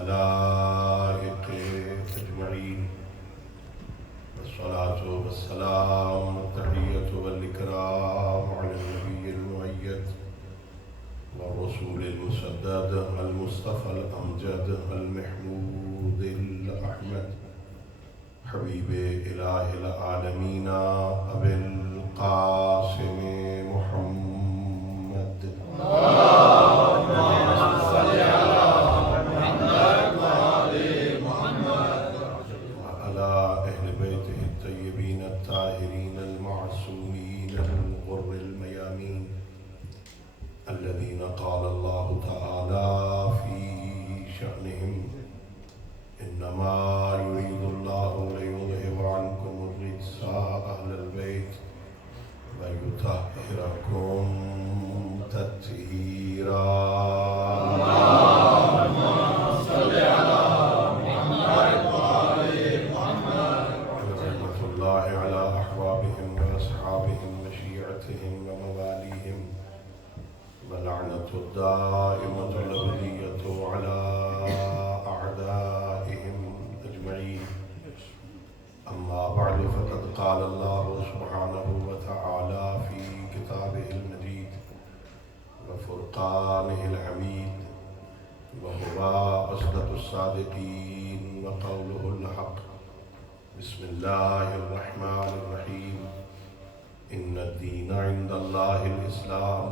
الخلائق أجمعين، والصلاة والسلام والتحية والإكرام على النبي المؤيد والرسول المسدد المصطفى الأمجد المحمود الأحمد حبيب إله العالمين أبي القاسم محمد اللهم صل على محمد وآل محمد وعلى أهل بيته الطيبين الطاهرين المعصومين الغر الميامين الذين قال الله تعالى في شأنهم إنما يريد الله ليذهب عنكم الرجس أهل البيت ويطهركم تطهيرا. اللهم صل على محمد وآل محمد. رحمة الله على أحبابهم وأصحابهم وشيعتهم ومواليهم، ولعنة الدائمة الأبدية على أعدائهم أجمعين. أما بعد، فقد قال الله سبحانه وتعالى في كتابه المجيد وفرقانه الحميد، وهو أصدق الصادقين وقوله الحق. بسم الله الرحمن الرحيم. إن الدين عند الله الإسلام،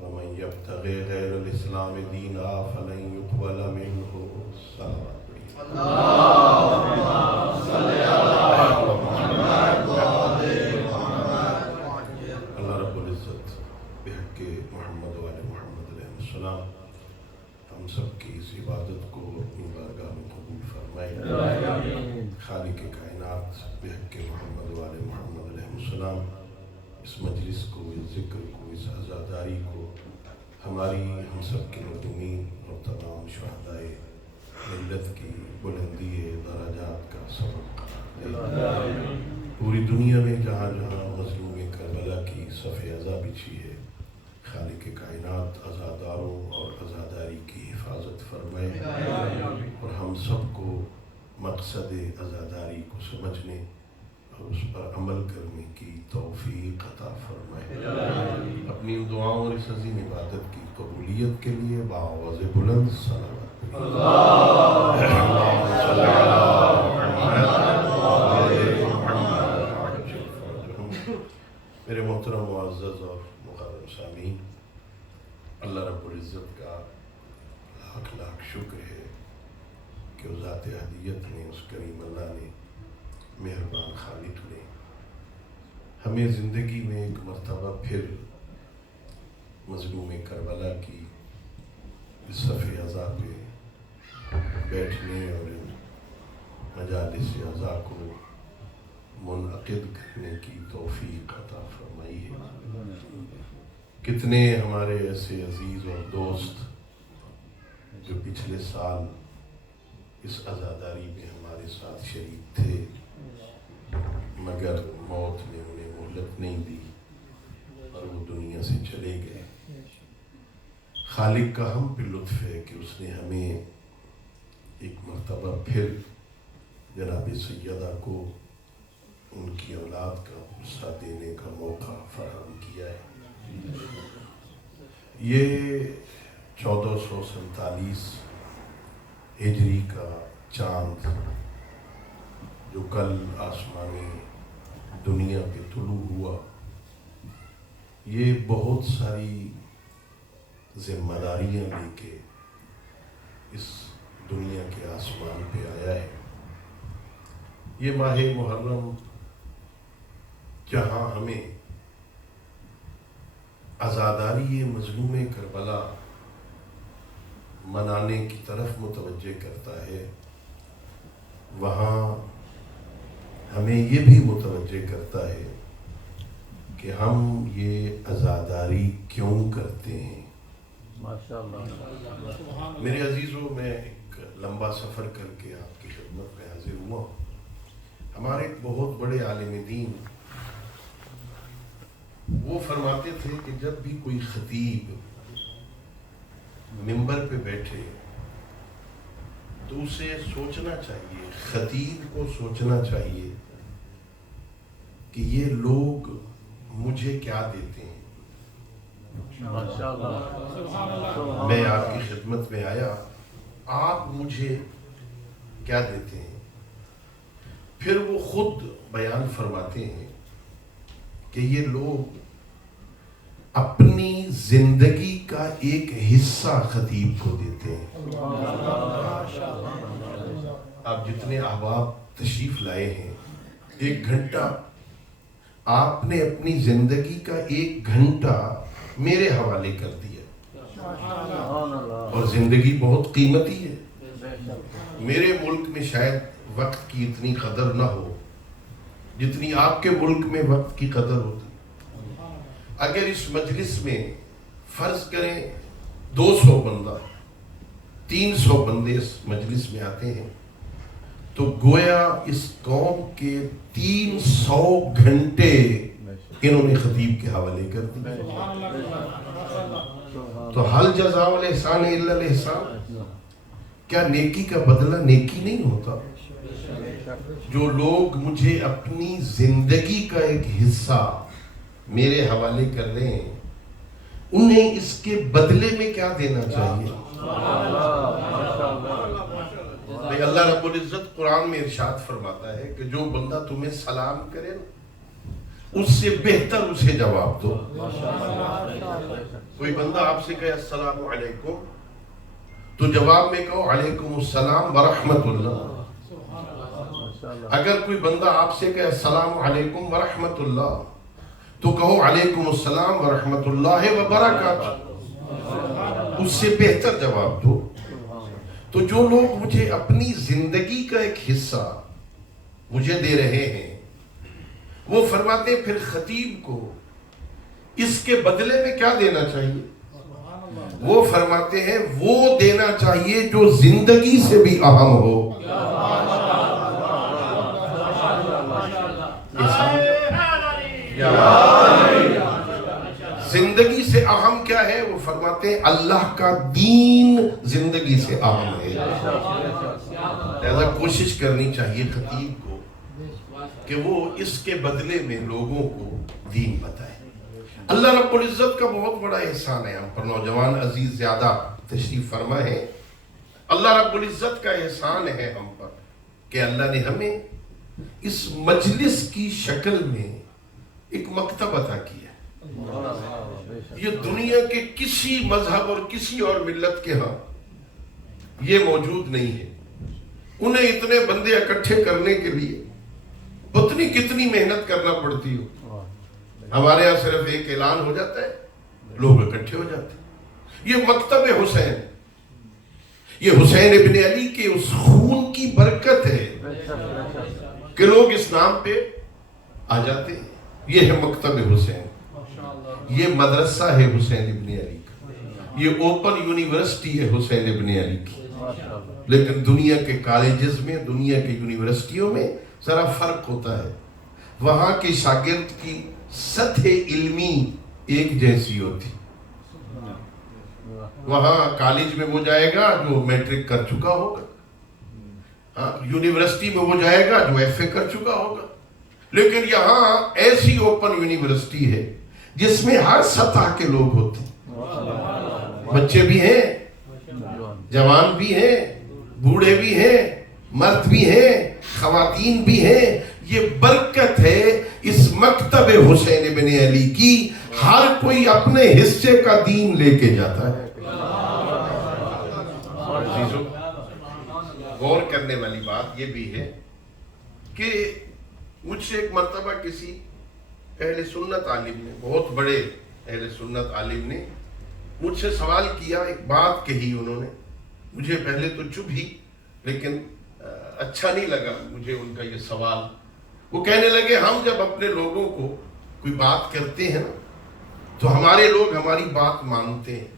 ومن يبتغي غير الإسلام دينا فلن يقبل منه. اللهم صل على محمد وآل محمد. اللہ رب العزت بحق محمد وآل محمد علیہ السلام ہم سب کی اس عبادت کو اپنی بارگاہ میں قبول فرمائے. خالق کائنات بحق محمد وآل محمد علیہ السلام اس مجلس کو، اس ذکر کو، اس عزاداری کو ہماری ہم سب کے مظلومین اور تمام شہدائے ملت کی بلندی درجات کا سبب قرار دے. پوری دنیا میں جہاں جہاں مظلوم کربلا کی صف عزا بچھی ہے، خالق کائنات عزاداروں اور عزاداری کی حفاظت فرمائے اور ہم سب کو مقصد عزاداری کو سمجھنے اور اس پر عمل کرنے کی توفیق عطا فرمائے. اپنی دعاؤں اور اس عظیم عبادت کی قبولیت کے لیے بآواز بلند صلوات. اللهم صل على محمد وآل محمد. میرے محترم معزز اور مقرر سامعین، اللہ رب العزت کا لاکھ لاکھ شکر ہے کہ وہ ذات احدیت نے، اس کریم اللہ نے، مہربان خالق نے ہمیں زندگی میں ایک مرتبہ پھر مظلوم کربلا کی صف عزا پہ بیٹھنے اور ان مجالس عزا کو منعقد کرنے کی توفیق عطا فرمائی ہے. کتنے ہمارے ایسے عزیز اور دوست جو پچھلے سال اس عزاداری میں ہمارے ساتھ شریک تھے، مگر موت نے انہیں مہلت نہیں دی اور وہ دنیا سے چلے گئے. خالق کا ہم پہ لطف ہے کہ اس نے ہمیں ایک مرتبہ پھر جناب سیدہ کو ان کی اولاد کا حصہ دینے کا موقع فراہم کیا ہے. یہ 1447 ہجری کا چاند جو کل آسمانی دنیا پہ طلوع ہوا، یہ بہت ساری ذمہ داریاں لے کے اس دنیا کے آسمان پہ آیا ہے. یہ ماہ محرم جہاں ہمیں عزاداری مظلوم کربلا منانے کی طرف متوجہ کرتا ہے، وہاں ہمیں یہ بھی متوجہ کرتا ہے کہ ہم یہ عزاداری کیوں کرتے ہیں. میرے عزیزوں، میں ایک لمبا سفر کر کے آپ کی خدمت میں حاضر ہوا. ہمارے ایک بہت بڑے عالم دین وہ فرماتے تھے کہ جب بھی کوئی خطیب ممبر پہ بیٹھے تو اسے سوچنا چاہیے، خطیب کو سوچنا چاہیے کہ یہ لوگ مجھے کیا دیتے ہیں۔ میں آپ کی خدمت میں آیا، آپ مجھے کیا دیتے ہیں؟ پھر وہ خود بیان فرماتے ہیں کہ یہ لوگ اپنی زندگی کا ایک حصہ خطیب کو دیتے ہیں۔ آپ جتنے احباب تشریف لائے ہیں، 1 گھنٹہ آپ نے اپنی زندگی کا 1 گھنٹہ میرے حوالے کر دیا، اور زندگی بہت قیمتی ہے۔ میرے ملک میں شاید وقت کی اتنی قدر نہ ہو جتنی آپ کے ملک میں وقت کی قدر ہوتی۔ اگر اس مجلس میں فرض کریں 200 بندہ، 300 بندے اس مجلس میں آتے ہیں، تو گویا اس قوم کے 300 گھنٹے انہوں نے خطیب کے حوالے کر دی۔ تو حل جزاء الاحسان الا الاحسان، کیا نیکی کا بدلہ نیکی نہیں ہوتا؟ جو لوگ مجھے اپنی زندگی کا ایک حصہ میرے حوالے کر رہے ہیں، انہیں اس کے بدلے میں کیا دینا چاہیے؟ اللہ رب العزت قرآن میں ارشاد فرماتا ہے کہ جو بندہ تمہیں سلام کرے نا، اس سے بہتر اسے جواب دو۔ کوئی بندہ آپ سے کہے السلام علیکم، تو جواب میں کہو علیکم السلام ورحمت اللہ۔ اگر کوئی بندہ آپ سے کہے السلام علیکم ورحمت اللہ، تو کہو علیکم السلام ورحمت اللہ وبرکاتہ، اس سے بہتر جواب دو۔ تو جو لوگ مجھے اپنی زندگی کا ایک حصہ مجھے دے رہے ہیں، وہ فرماتے ہیں پھر خطیب کو اس کے بدلے میں کیا دینا چاہیے؟ وہ فرماتے ہیں وہ دینا چاہیے جو زندگی سے بھی اہم ہو۔ زندگی سے اہم کیا ہے؟ وہ فرماتے ہیں اللہ کا دین زندگی سے اہم ہے۔ لہذا کوشش کرنی چاہیے خطیب کو کہ وہ اس کے بدلے میں لوگوں کو دین بتائے۔ اللہ رب العزت کا بہت بڑا احسان ہے ہم پر۔ نوجوان عزیز زیادہ تشریف فرما ہے، اللہ رب العزت کا احسان ہے ہم پر کہ اللہ نے ہمیں اس مجلس کی شکل میں ایک مکتب عطا کیا ہے۔ یہ دنیا کے کسی مذہب اور کسی اور ملت کے ہاں یہ موجود نہیں ہے۔ انہیں اتنے بندے اکٹھے کرنے کے لیے پتہ نہیں کتنی محنت کرنا پڑتی ہو۔ ہمارے یہاں صرف ایک اعلان ہو جاتا ہے، لوگ اکٹھے ہو جاتے ہیں۔ یہ مکتب حسین، یہ حسین ابن علی کے اس خون کی برکت ہے کہ لوگ اس نام پہ آ جاتے ہیں۔ یہ ہے مکتب حسین، یہ مدرسہ ہے حسین ابن علی کا، یہ اوپن یونیورسٹی ہے حسین ابن علی کی۔ لیکن دنیا کے کالجز میں، دنیا کے یونیورسٹیوں میں ذرا فرق ہوتا ہے۔ وہاں کے شاگرد کی سطح علمی ایک جیسی ہوتی۔ وہاں کالج میں وہ جائے گا جو میٹرک کر چکا ہوگا، یونیورسٹی میں وہ جائے گا جو ایف اے کر چکا ہوگا۔ لیکن یہاں ایسی اوپن یونیورسٹی ہے جس میں ہر سطح کے لوگ ہوتے ہیں، بچے بھی ہیں، جوان بھی ہیں، بوڑھے بھی ہیں، مرد بھی ہیں، خواتین بھی ہیں۔ یہ برکت ہے اس مکتب حسین ابن علی کی، ہر کوئی اپنے حصے کا دین لے کے جاتا ہے۔ غور کرنے والی بات یہ بھی ہے کہ مجھ سے ایک مرتبہ کسی اہل سنت عالم نے، بہت بڑے اہل سنت عالم نے مجھ سے سوال کیا، ایک بات کہی انہوں نے، مجھے پہلے تو چپ ہی، لیکن اچھا نہیں لگا مجھے ان کا یہ سوال۔ وہ کہنے لگے ہم جب اپنے لوگوں کو کوئی بات کرتے ہیں نا تو ہمارے لوگ ہماری بات مانتے ہیں۔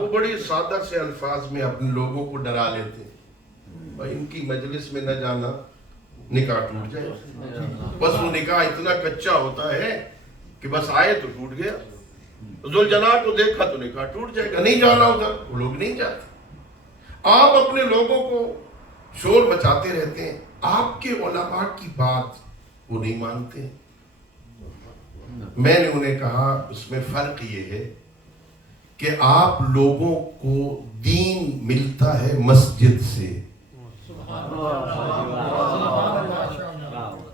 وہ بڑی سادہ سے الفاظ میں اپنے لوگوں کو ڈرا لیتے ہیں، بھائی ان کی مجلس میں نہ جانا، نکاح ٹوٹ جائے۔ بس وہ نکاح اتنا کچا ہوتا ہے کہ بس آئے تو ٹوٹ گیا، ذوالجناح کو دیکھا تو نکاح ٹوٹ جائے گا، نہیں جانا ہوگا وہ لوگ نہیں جاتے۔ آپ اپنے لوگوں کو شور مچاتے رہتے ہیں، آپ کے علماء کی بات وہ نہیں مانتے۔ میں نے انہیں کہا اس میں فرق یہ ہے کہ آپ لوگوں کو دین ملتا ہے مسجد سے،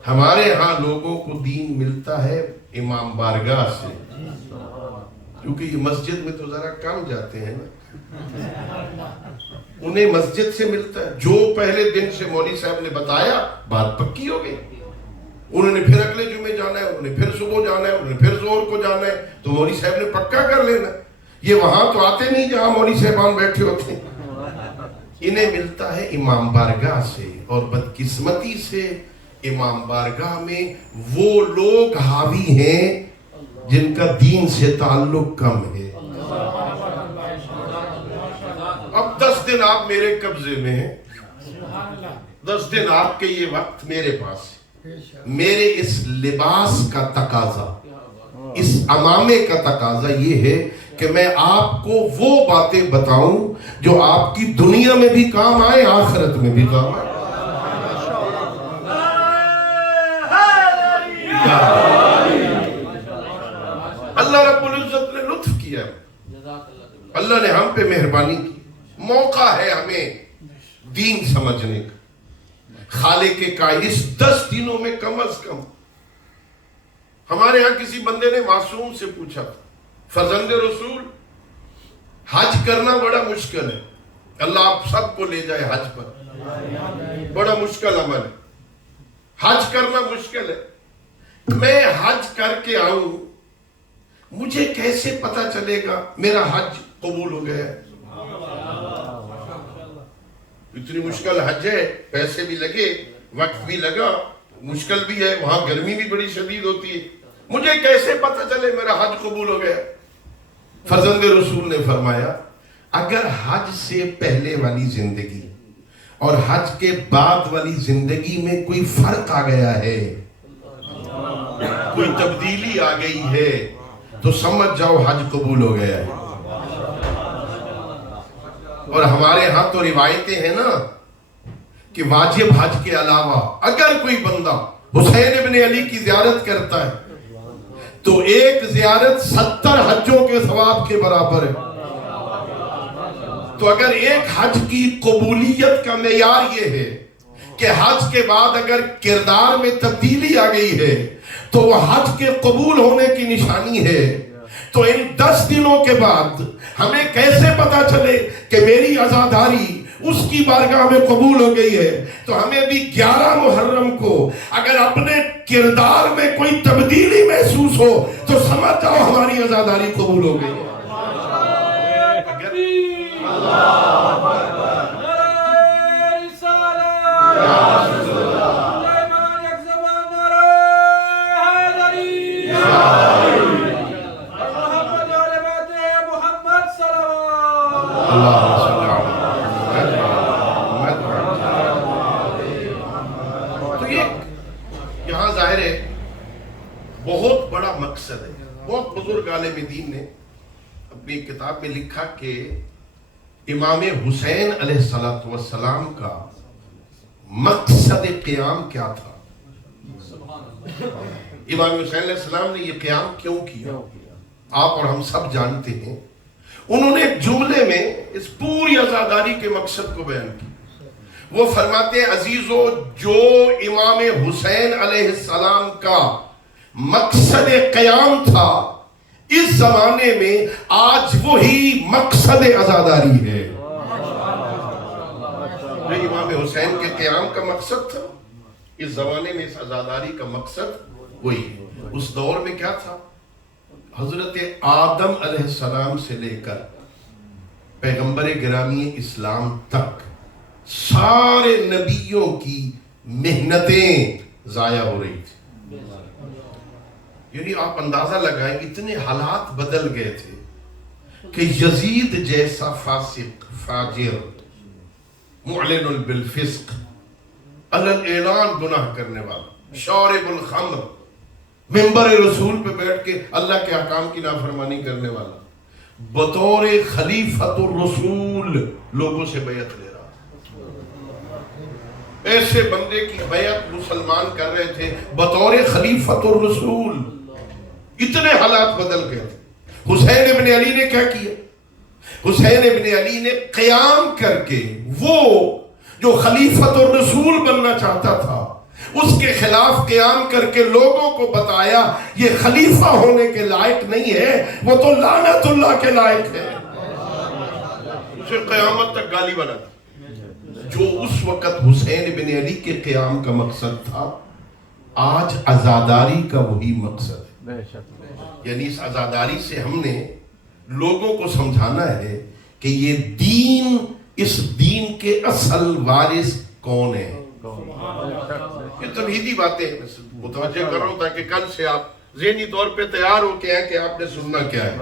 ہمارے ہاں لوگوں کو دین ملتا ہے امام بارگاہ سے، کیونکہ یہ مسجد میں تو ذرا کم جاتے ہیں نا، انہیں مسجد سے ملتا ہے۔ جو پہلے دن سے مولوی صاحب نے بتایا بات پکی ہو گئی، انہوں نے پھر اگلے جمعے جانا ہے، انہوں نے پھر صبح جانا ہے، انہوں نے پھر ظہر کو جانا ہے، تو مولوی صاحب نے پکا کر لینا۔ یہ وہاں تو آتے نہیں جہاں مولوی صاحبان بیٹھے ہوتے ہیں، انہیں ملتا ہے امام بارگاہ سے، اور بدقسمتی سے امام بارگاہ میں وہ لوگ حاوی ہیں جن کا دین سے تعلق کم ہے۔ اب 10 دن آپ میرے قبضے میں ہیں، 10 دن آپ کے یہ وقت میرے پاس ہے، میرے اس لباس کا تقاضا، اس عمامے کا تقاضا یہ ہے کہ میں آپ کو وہ باتیں بتاؤں جو آپ کی دنیا میں بھی کام آئے، آخرت میں بھی کام آئے۔ اللہ رب العزت نے لطف کیا، اللہ نے ہم پہ مہربانی کی، موقع ہے ہمیں دین سمجھنے کا۔ خالق کائنات اس 10 دنوں میں کم از کم، ہمارے ہاں کسی بندے نے معصوم سے پوچھا تھا، فرزند رسول حج کرنا بڑا مشکل ہے، اللہ آپ سب کو لے جائے حج پر، بڑا مشکل عمل ہے، حج کرنا مشکل ہے، میں حج کر کے آؤں، مجھے کیسے پتا چلے گا میرا حج قبول ہو گیا ہے؟ اتنی مشکل حج ہے، پیسے بھی لگے، وقت بھی لگا، مشکل بھی ہے، وہاں گرمی بھی بڑی شدید ہوتی ہے، مجھے کیسے پتا چلے میرا حج قبول ہو گیا؟ فرزند رسول نے فرمایا، اگر حج سے پہلے والی زندگی اور حج کے بعد والی زندگی میں کوئی فرق آ گیا ہے، کوئی تبدیلی آ گئی ہے، تو سمجھ جاؤ حج قبول ہو گیا ہے۔ اور ہمارے ہاں تو روایتیں ہیں نا کہ واجب حج کے علاوہ اگر کوئی بندہ حسین ابن علی کی زیارت کرتا ہے تو ایک زیارت 70 حجوں کے ثواب کے برابر ہے۔ تو اگر ایک حج کی قبولیت کا معیار یہ ہے کہ حج کے بعد اگر کردار میں تبدیلی آ گئی ہے تو وہ حج کے قبول ہونے کی نشانی ہے، تو ان 10 دنوں کے بعد ہمیں کیسے پتا چلے کہ میری عزاداری اس کی بارگاہ میں قبول ہو گئی ہے؟ تو ہمیں بھی 11 محرم کو اگر اپنے کردار میں کوئی تبدیلی محسوس ہو تو سمجھ جاؤ ہماری عزاداری قبول ہو گئی ہے۔ تو یہ یہاں ظاہر ہے بہت بڑا مقصد ہے۔ بہت بزرگ عالم دین نے اپنی کتاب میں لکھا کہ امام حسین علیہ السلام کا مقصد قیام کیا تھا۔ امام حسین علیہ السلام نے یہ قیام کیوں کیا آپ اور ہم سب جانتے ہیں۔ انہوں نے ایک جملے میں اس پوری عزاداری کے مقصد کو بیان کیا۔ وہ فرماتے ہیں، عزیزو، جو امام حسین علیہ السلام کا مقصد قیام تھا اس زمانے میں آج وہی مقصد عزاداری ہے۔ جو امام حسین کے قیام کا مقصد تھا اس زمانے میں اس عزاداری کا مقصد وہی ہے۔ اس دور میں کیا تھا؟ حضرت آدم علیہ السلام سے لے کر پیغمبر گرامی اسلام تک سارے نبیوں کی محنتیں ضائع ہو رہی تھی۔ یعنی آپ اندازہ لگائیں اتنے حالات بدل گئے تھے کہ یزید جیسا فاسق فاجر معلن بالفسق علی الاعلان گناہ کرنے والا شارب الخمر ممبر رسول پہ بیٹھ کے اللہ کے احکام کی نافرمانی کرنے والا بطور خلیفۃ الرسول لوگوں سے بیعت لے رہا تھا۔ ایسے بندے کی بیعت مسلمان کر رہے تھے بطور خلیفۃ الرسول۔ اتنے حالات بدل گئے تھے۔ حسین ابن علی نے کیا کیا؟ حسین ابن علی نے قیام کر کے وہ جو خلیفۃ الرسول بننا چاہتا تھا اس کے خلاف قیام کر کے لوگوں کو بتایا یہ خلیفہ ہونے کے لائق نہیں ہے، وہ تو لعنت اللہ کے لائق ہے۔ اسے قیامت تک گالی بنا جو اس وقت حسین بن علی کے قیام کا مقصد تھا، آج عزاداری کا وہی مقصد ہے۔ یعنی اس عزاداری سے ہم نے لوگوں کو سمجھانا ہے کہ یہ دین، اس دین کے اصل وارث کون ہے۔ یہ تمہیدی باتیں متوجہ کر رہا ہوں تاکہ کل سے آپ ذہنی طور پہ تیار ہو کے ہیں کہ آپ نے سننا کیا ہے۔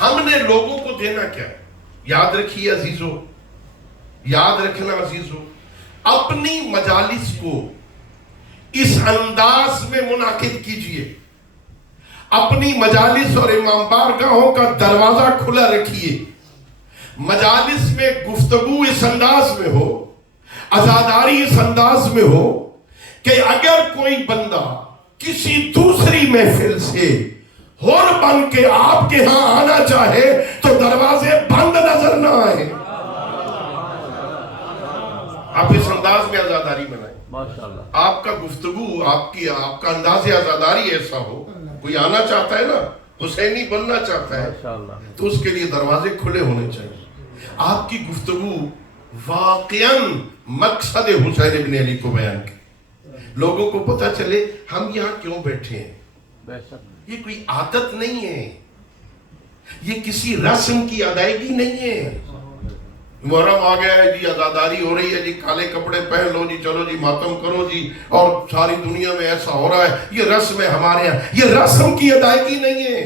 ہم نے لوگوں کو دینا کیا ہے؟ یاد رکھیے عزیزو، یاد رکھنا عزیزو، اپنی مجالس کو اس انداز میں منعقد کیجئے، اپنی مجالس اور امام بارگاہوں کا دروازہ کھلا رکھیے، مجالس میں گفتگو اس انداز میں ہو، عزاداری اس انداز میں ہو کہ اگر کوئی بندہ کسی دوسری محفل سے ہور بن کے آپ کے ہاں آنا چاہے تو دروازے بند نظر نہ آئے۔ آپ اس انداز میں عزاداری بنائیں، آپ کا گفتگو، آپ کا انداز عزاداری ایسا ہو، کوئی آنا چاہتا ہے نا، حسینی بننا چاہتا ہے تو اس کے لیے دروازے کھلے ہونے چاہیے۔ آپ کی گفتگو واقعاً مقصد حسین ابن علی کو بیان کی، لوگوں کو پتہ چلے ہم یہاں کیوں بیٹھے ہیں۔ یہ کوئی عادت نہیں ہے، یہ کسی رسم کی ادائیگی نہیں ہے۔ محرم آ گیا ہے جی، عزاداری ہو رہی ہے جی، کالے کپڑے پہن لو جی، چلو جی ماتم کرو جی، اور ساری دنیا میں ایسا ہو رہا ہے، یہ رسم ہے ہمارے یہاں۔ یہ رسم کی ادائیگی نہیں ہے،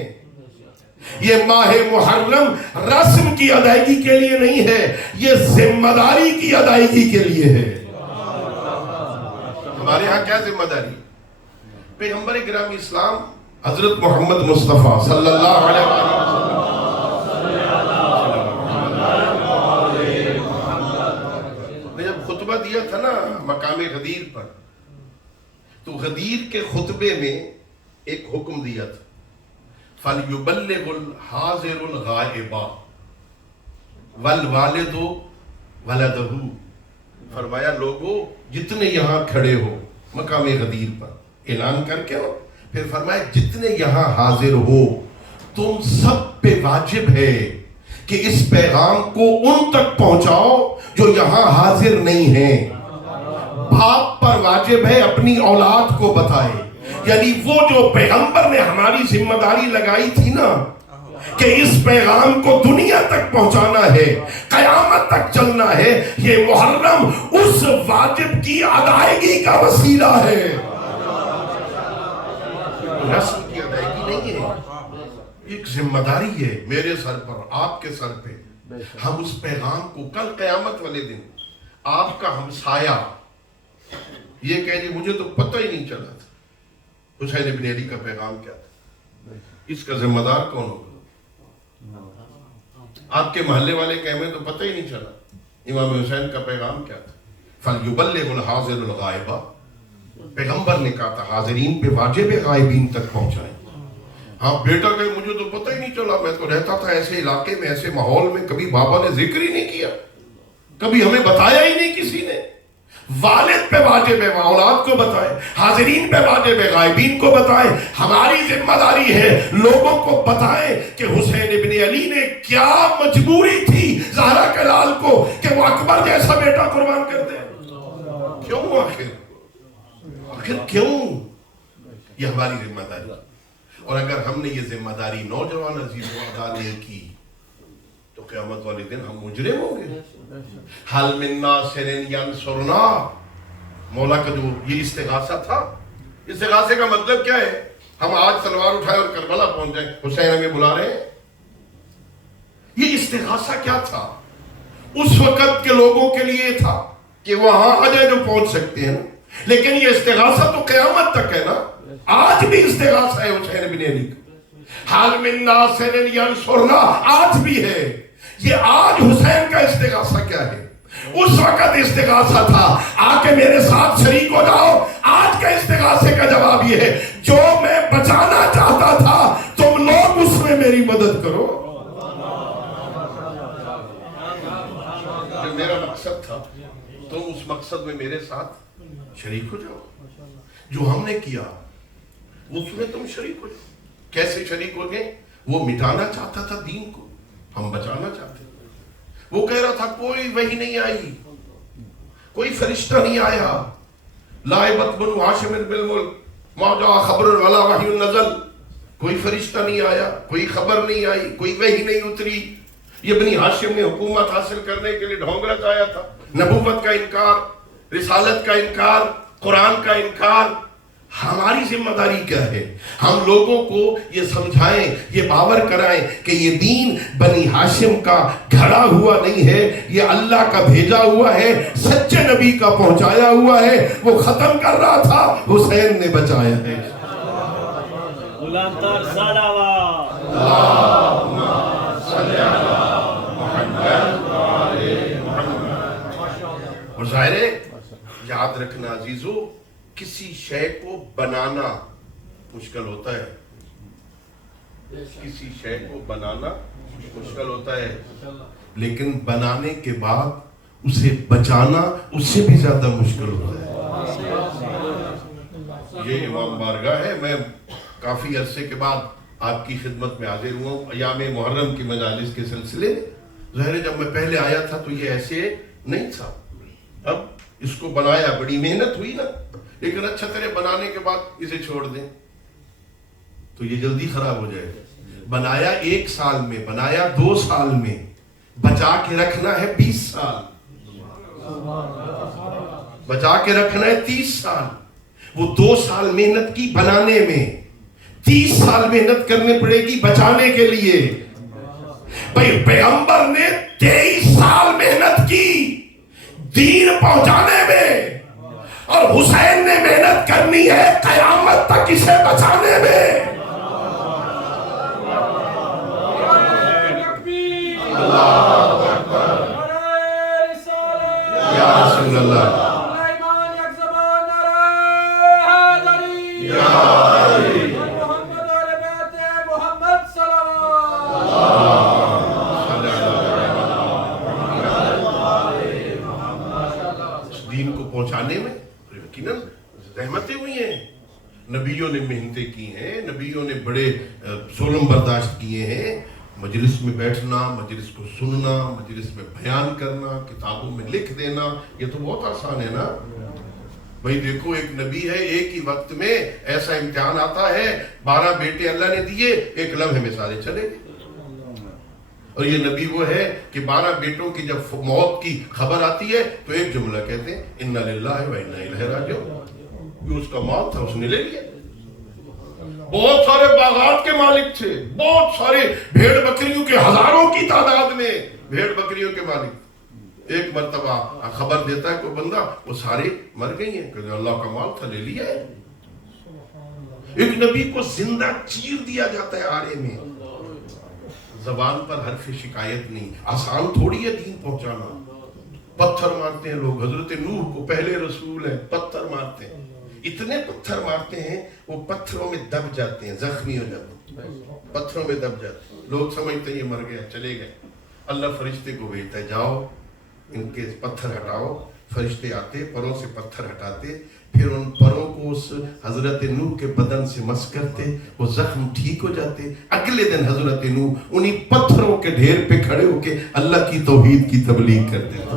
یہ ماہ محرم رسم کی ادائیگی کے لیے نہیں ہے، یہ ذمہ داری کی ادائیگی کے لیے ہے۔ ہمارے ہاں کیا ذمہ داری؟ پیغمبر گرامی اسلام حضرت محمد مصطفیٰ صلی اللہ علیہ وسلم نے جب خطبہ دیا تھا نا مقام غدیر پر، تو غدیر کے خطبے میں ایک حکم دیا تھا، فَلْيُبَلِّغُ الْحَاضِرُ الْغَائِبَ وَالْوَالِدُ وَلَدَهُ۔ فرمایا لوگو جتنے یہاں کھڑے ہو مقام غدیر پر اعلان کر کے ہو، پھر فرمایا جتنے یہاں حاضر ہو تم سب پہ واجب ہے کہ اس پیغام کو ان تک پہنچاؤ جو یہاں حاضر نہیں ہیں۔ باپ پر واجب ہے اپنی اولاد کو بتائے، یعنی وہ جو پیغمبر نے ہماری ذمہ داری لگائی تھی نا کہ اس پیغام کو دنیا تک پہنچانا ہے، قیامت تک چلنا ہے، یہ محرم اس واجب کی ادائیگی کا وسیلہ ہے، رسم کی ادائیگی نہیں ہے۔ ایک ذمہ داری ہے میرے سر پر، آپ کے سر پہ، ہم اس پیغام کو کل قیامت والے دن آپ کا ہمسایہ یہ کہہ جی مجھے تو پتہ ہی نہیں چلا تھا حسین ابن علی کا پیغام کیا تھا، اس کا ذمہ دار کون ہوگا؟ آپ کے محلے والے کہ ہمیں تو پتہ ہی نہیں چلا امام حسین کا پیغام کیا تھا۔ فَلْيُبَلِّغُ الْحَاضِرُ الْغَائِبَ، پیغمبر نے کہا تھا حاضرین پہ واجب ہے غائبین تک پہنچائیں۔ ہاں بیٹا کہ مجھے تو پتہ ہی نہیں چلا، میں تو رہتا تھا ایسے علاقے میں، ایسے ماحول میں، کبھی بابا نے ذکر ہی نہیں کیا، کبھی ہمیں بتایا ہی نہیں کسی نے۔ والد پہ واجب ہے وہ اولاد کو بتائے، حاضرین پہ واجب ہے غائبین کو بتائے۔ ہماری ذمہ داری ہے لوگوں کو بتائیں کہ حسین ابن علی نے کیا مجبوری تھی زہرا کے لال کو کہ وہ اکبر جیسا بیٹا قربان کر دے۔ کیوں آخر کیوں؟ یہ ہماری ذمہ داری، اور اگر ہم نے یہ ذمہ داری نوجوان عزیزوں ادا نہیں کی تو قیامت والے دن ہم مجرم ہوں گے۔ حل من ناصر ینصرنا، مولا کا جو یہ استغاثہ تھا، استغاثے کا مطلب کیا ہے؟ ہم آج تلوار اٹھائے اور کربلا پہنچ جائیں، حسین ہمیں بلا رہے ہیں۔ یہ استغاثہ کیا تھا؟ اس وقت کے لوگوں کے لیے تھا کہ وہاں آ جائیں جو پہنچ سکتے ہیں نا، لیکن یہ استغاثہ تو قیامت تک ہے نا۔ آج بھی استغاثہ ہے حسین بن علی کا، حال من ناصر ینصرنا آج بھی ہے. یہ آج حسین کا استغاثہ کیا ہے؟ اس وقت استغاثہ تھا آ کے میرے ساتھ شریک ہو جاؤ. آج کا استغاثے کا جواب یہ ہے جو میں بچانا چاہتا تھا تم لوگ اس میں میری مدد کرو. جو میرا مقصد تھا تم اس مقصد میں میرے ساتھ شریک ہو جاؤ. جو ہم نے کیا اس میں تم شریک ہو جاؤ. کیسے شریک ہو گئے؟ وہ مٹانا چاہتا تھا دین کو، ہم بچانا چاہتے تھے. وہ کہہ رہا تھا کوئی وحی نہیں آئی، کوئی فرشتہ نہیں آیا. لائبت بن ہاشم بالملک ما جاء خبر ولا وحی نزل. کوئی فرشتہ نہیں آیا، کوئی خبر نہیں آئی، کوئی وحی نہیں اتری. یہ بنی ہاشم نے حکومت حاصل کرنے کے لیے ڈھونگ رچایا تھا. نبوت کا انکار، رسالت کا انکار، قرآن کا انکار. ہماری ذمہ داری کیا ہے؟ ہم لوگوں کو یہ سمجھائیں، یہ باور کرائیں کہ یہ دین بنی ہاشم کا گھڑا ہوا نہیں ہے، یہ اللہ کا بھیجا ہوا ہے، سچے نبی کا پہنچایا ہوا ہے. وہ ختم کر رہا تھا، حسین نے بچایا ہے. اور ظاہر ہے یاد رکھنا عزیزو، کسی شے کو بنانا مشکل ہوتا ہے. کسی شے کو بنانا مشکل ہوتا ہے، لیکن بنانے کے بعد اسے بچانا اس سے بھی زیادہ مشکل ہوتا ہے. یہ امام بارگاہ ہے. میں کافی عرصے کے بعد آپ کی خدمت میں حاضر ہوا ہوں ایام محرم کی مجالس کے سلسلے. ظاہر جب میں پہلے آیا تھا تو یہ ایسے نہیں تھا. اب اس کو بنایا، بڑی محنت ہوئی نا، لیکن اچھا طرح بنانے کے بعد اسے چھوڑ دیں تو یہ جلدی خراب ہو جائے گا. بنایا 1 سال میں، بنایا 2 سال میں، بچا کے رکھنا ہے 20 سال، بچا کے رکھنا ہے 30 سال. وہ 2 سال محنت کی بنانے میں، 30 سال محنت کرنے پڑے گی بچانے کے لیے. بھئی پیغمبر نے 23 سال محنت کی دین پہنچانے میں، اور حسین نے محنت کرنی ہے قیامت تک اسے بچانے میں. اللہ اکبر یا رسول اللہ. دین کو پہنچانے میں یقیناً رحمتیں ہوئی ہیں. نبیوں نے محنتیں کی ہیں، نبیوں نے بڑے ظلم برداشت کیے ہیں. مجلس میں بیٹھنا، مجلس کو سننا، مجلس میں بیان کرنا، کتابوں میں لکھ دینا، یہ تو بہت آسان ہے نا. بھئی دیکھو ایک نبی ہے، ایک ہی وقت میں ایسا امتحان آتا ہے، 12 بیٹے اللہ نے دیے، ایک لمحے میں سارے چلے گئے. اور یہ نبی وہ ہے کہ 12 بیٹوں کی جب موت کی خبر آتی ہے تو ایک جملہ کہتے ہیں انا للہ و انا الیہ راجعون. یہ اس کا مال تھا، اس نے لے لیا. بہت سارے باغات کے مالک تھے، بہت سارے بھیڑ بکریوں کے ہزاروں کی تعداد میں بھیڑ بکریوں کے مالک. ایک مرتبہ خبر دیتا ہے کوئی بندہ وہ سارے مر گئی ہیں، کہ اللہ کا مال تھا لے لیا ہے. ایک نبی کو زندہ چیر دیا جاتا ہے آرے میں. زبان پر حرف شکایت نہیں. آسان تھوڑی ہے دین پہنچانا. پتھر مارتے ہیں لوگ. حضرت نوح کو پہلے رسول ہیں، پتھر مارتے ہیں، اتنے پتھر مارتے ہیں وہ پتھروں میں دب جاتے ہیں، زخمی ہو جاتے ہیں، پتھروں میں دب جاتے ہیں. لوگ سمجھتے ہیں یہ مر گیا، چلے گئے. اللہ فرشتے کو بھیجتا ہے جاؤ ان کے پتھر ہٹاؤ. فرشتے آتے، پروں سے پتھر ہٹاتے، پھر ان پروں کو اس حضرت نوح کے بدن سے مس کرتے، وہ زخم ٹھیک ہو جاتے. اگلے دن حضرت نوح انہی پتھروں کے ڈھیر پہ کھڑے ہو کے اللہ کی توحید کی تبلیغ کرتے تھے.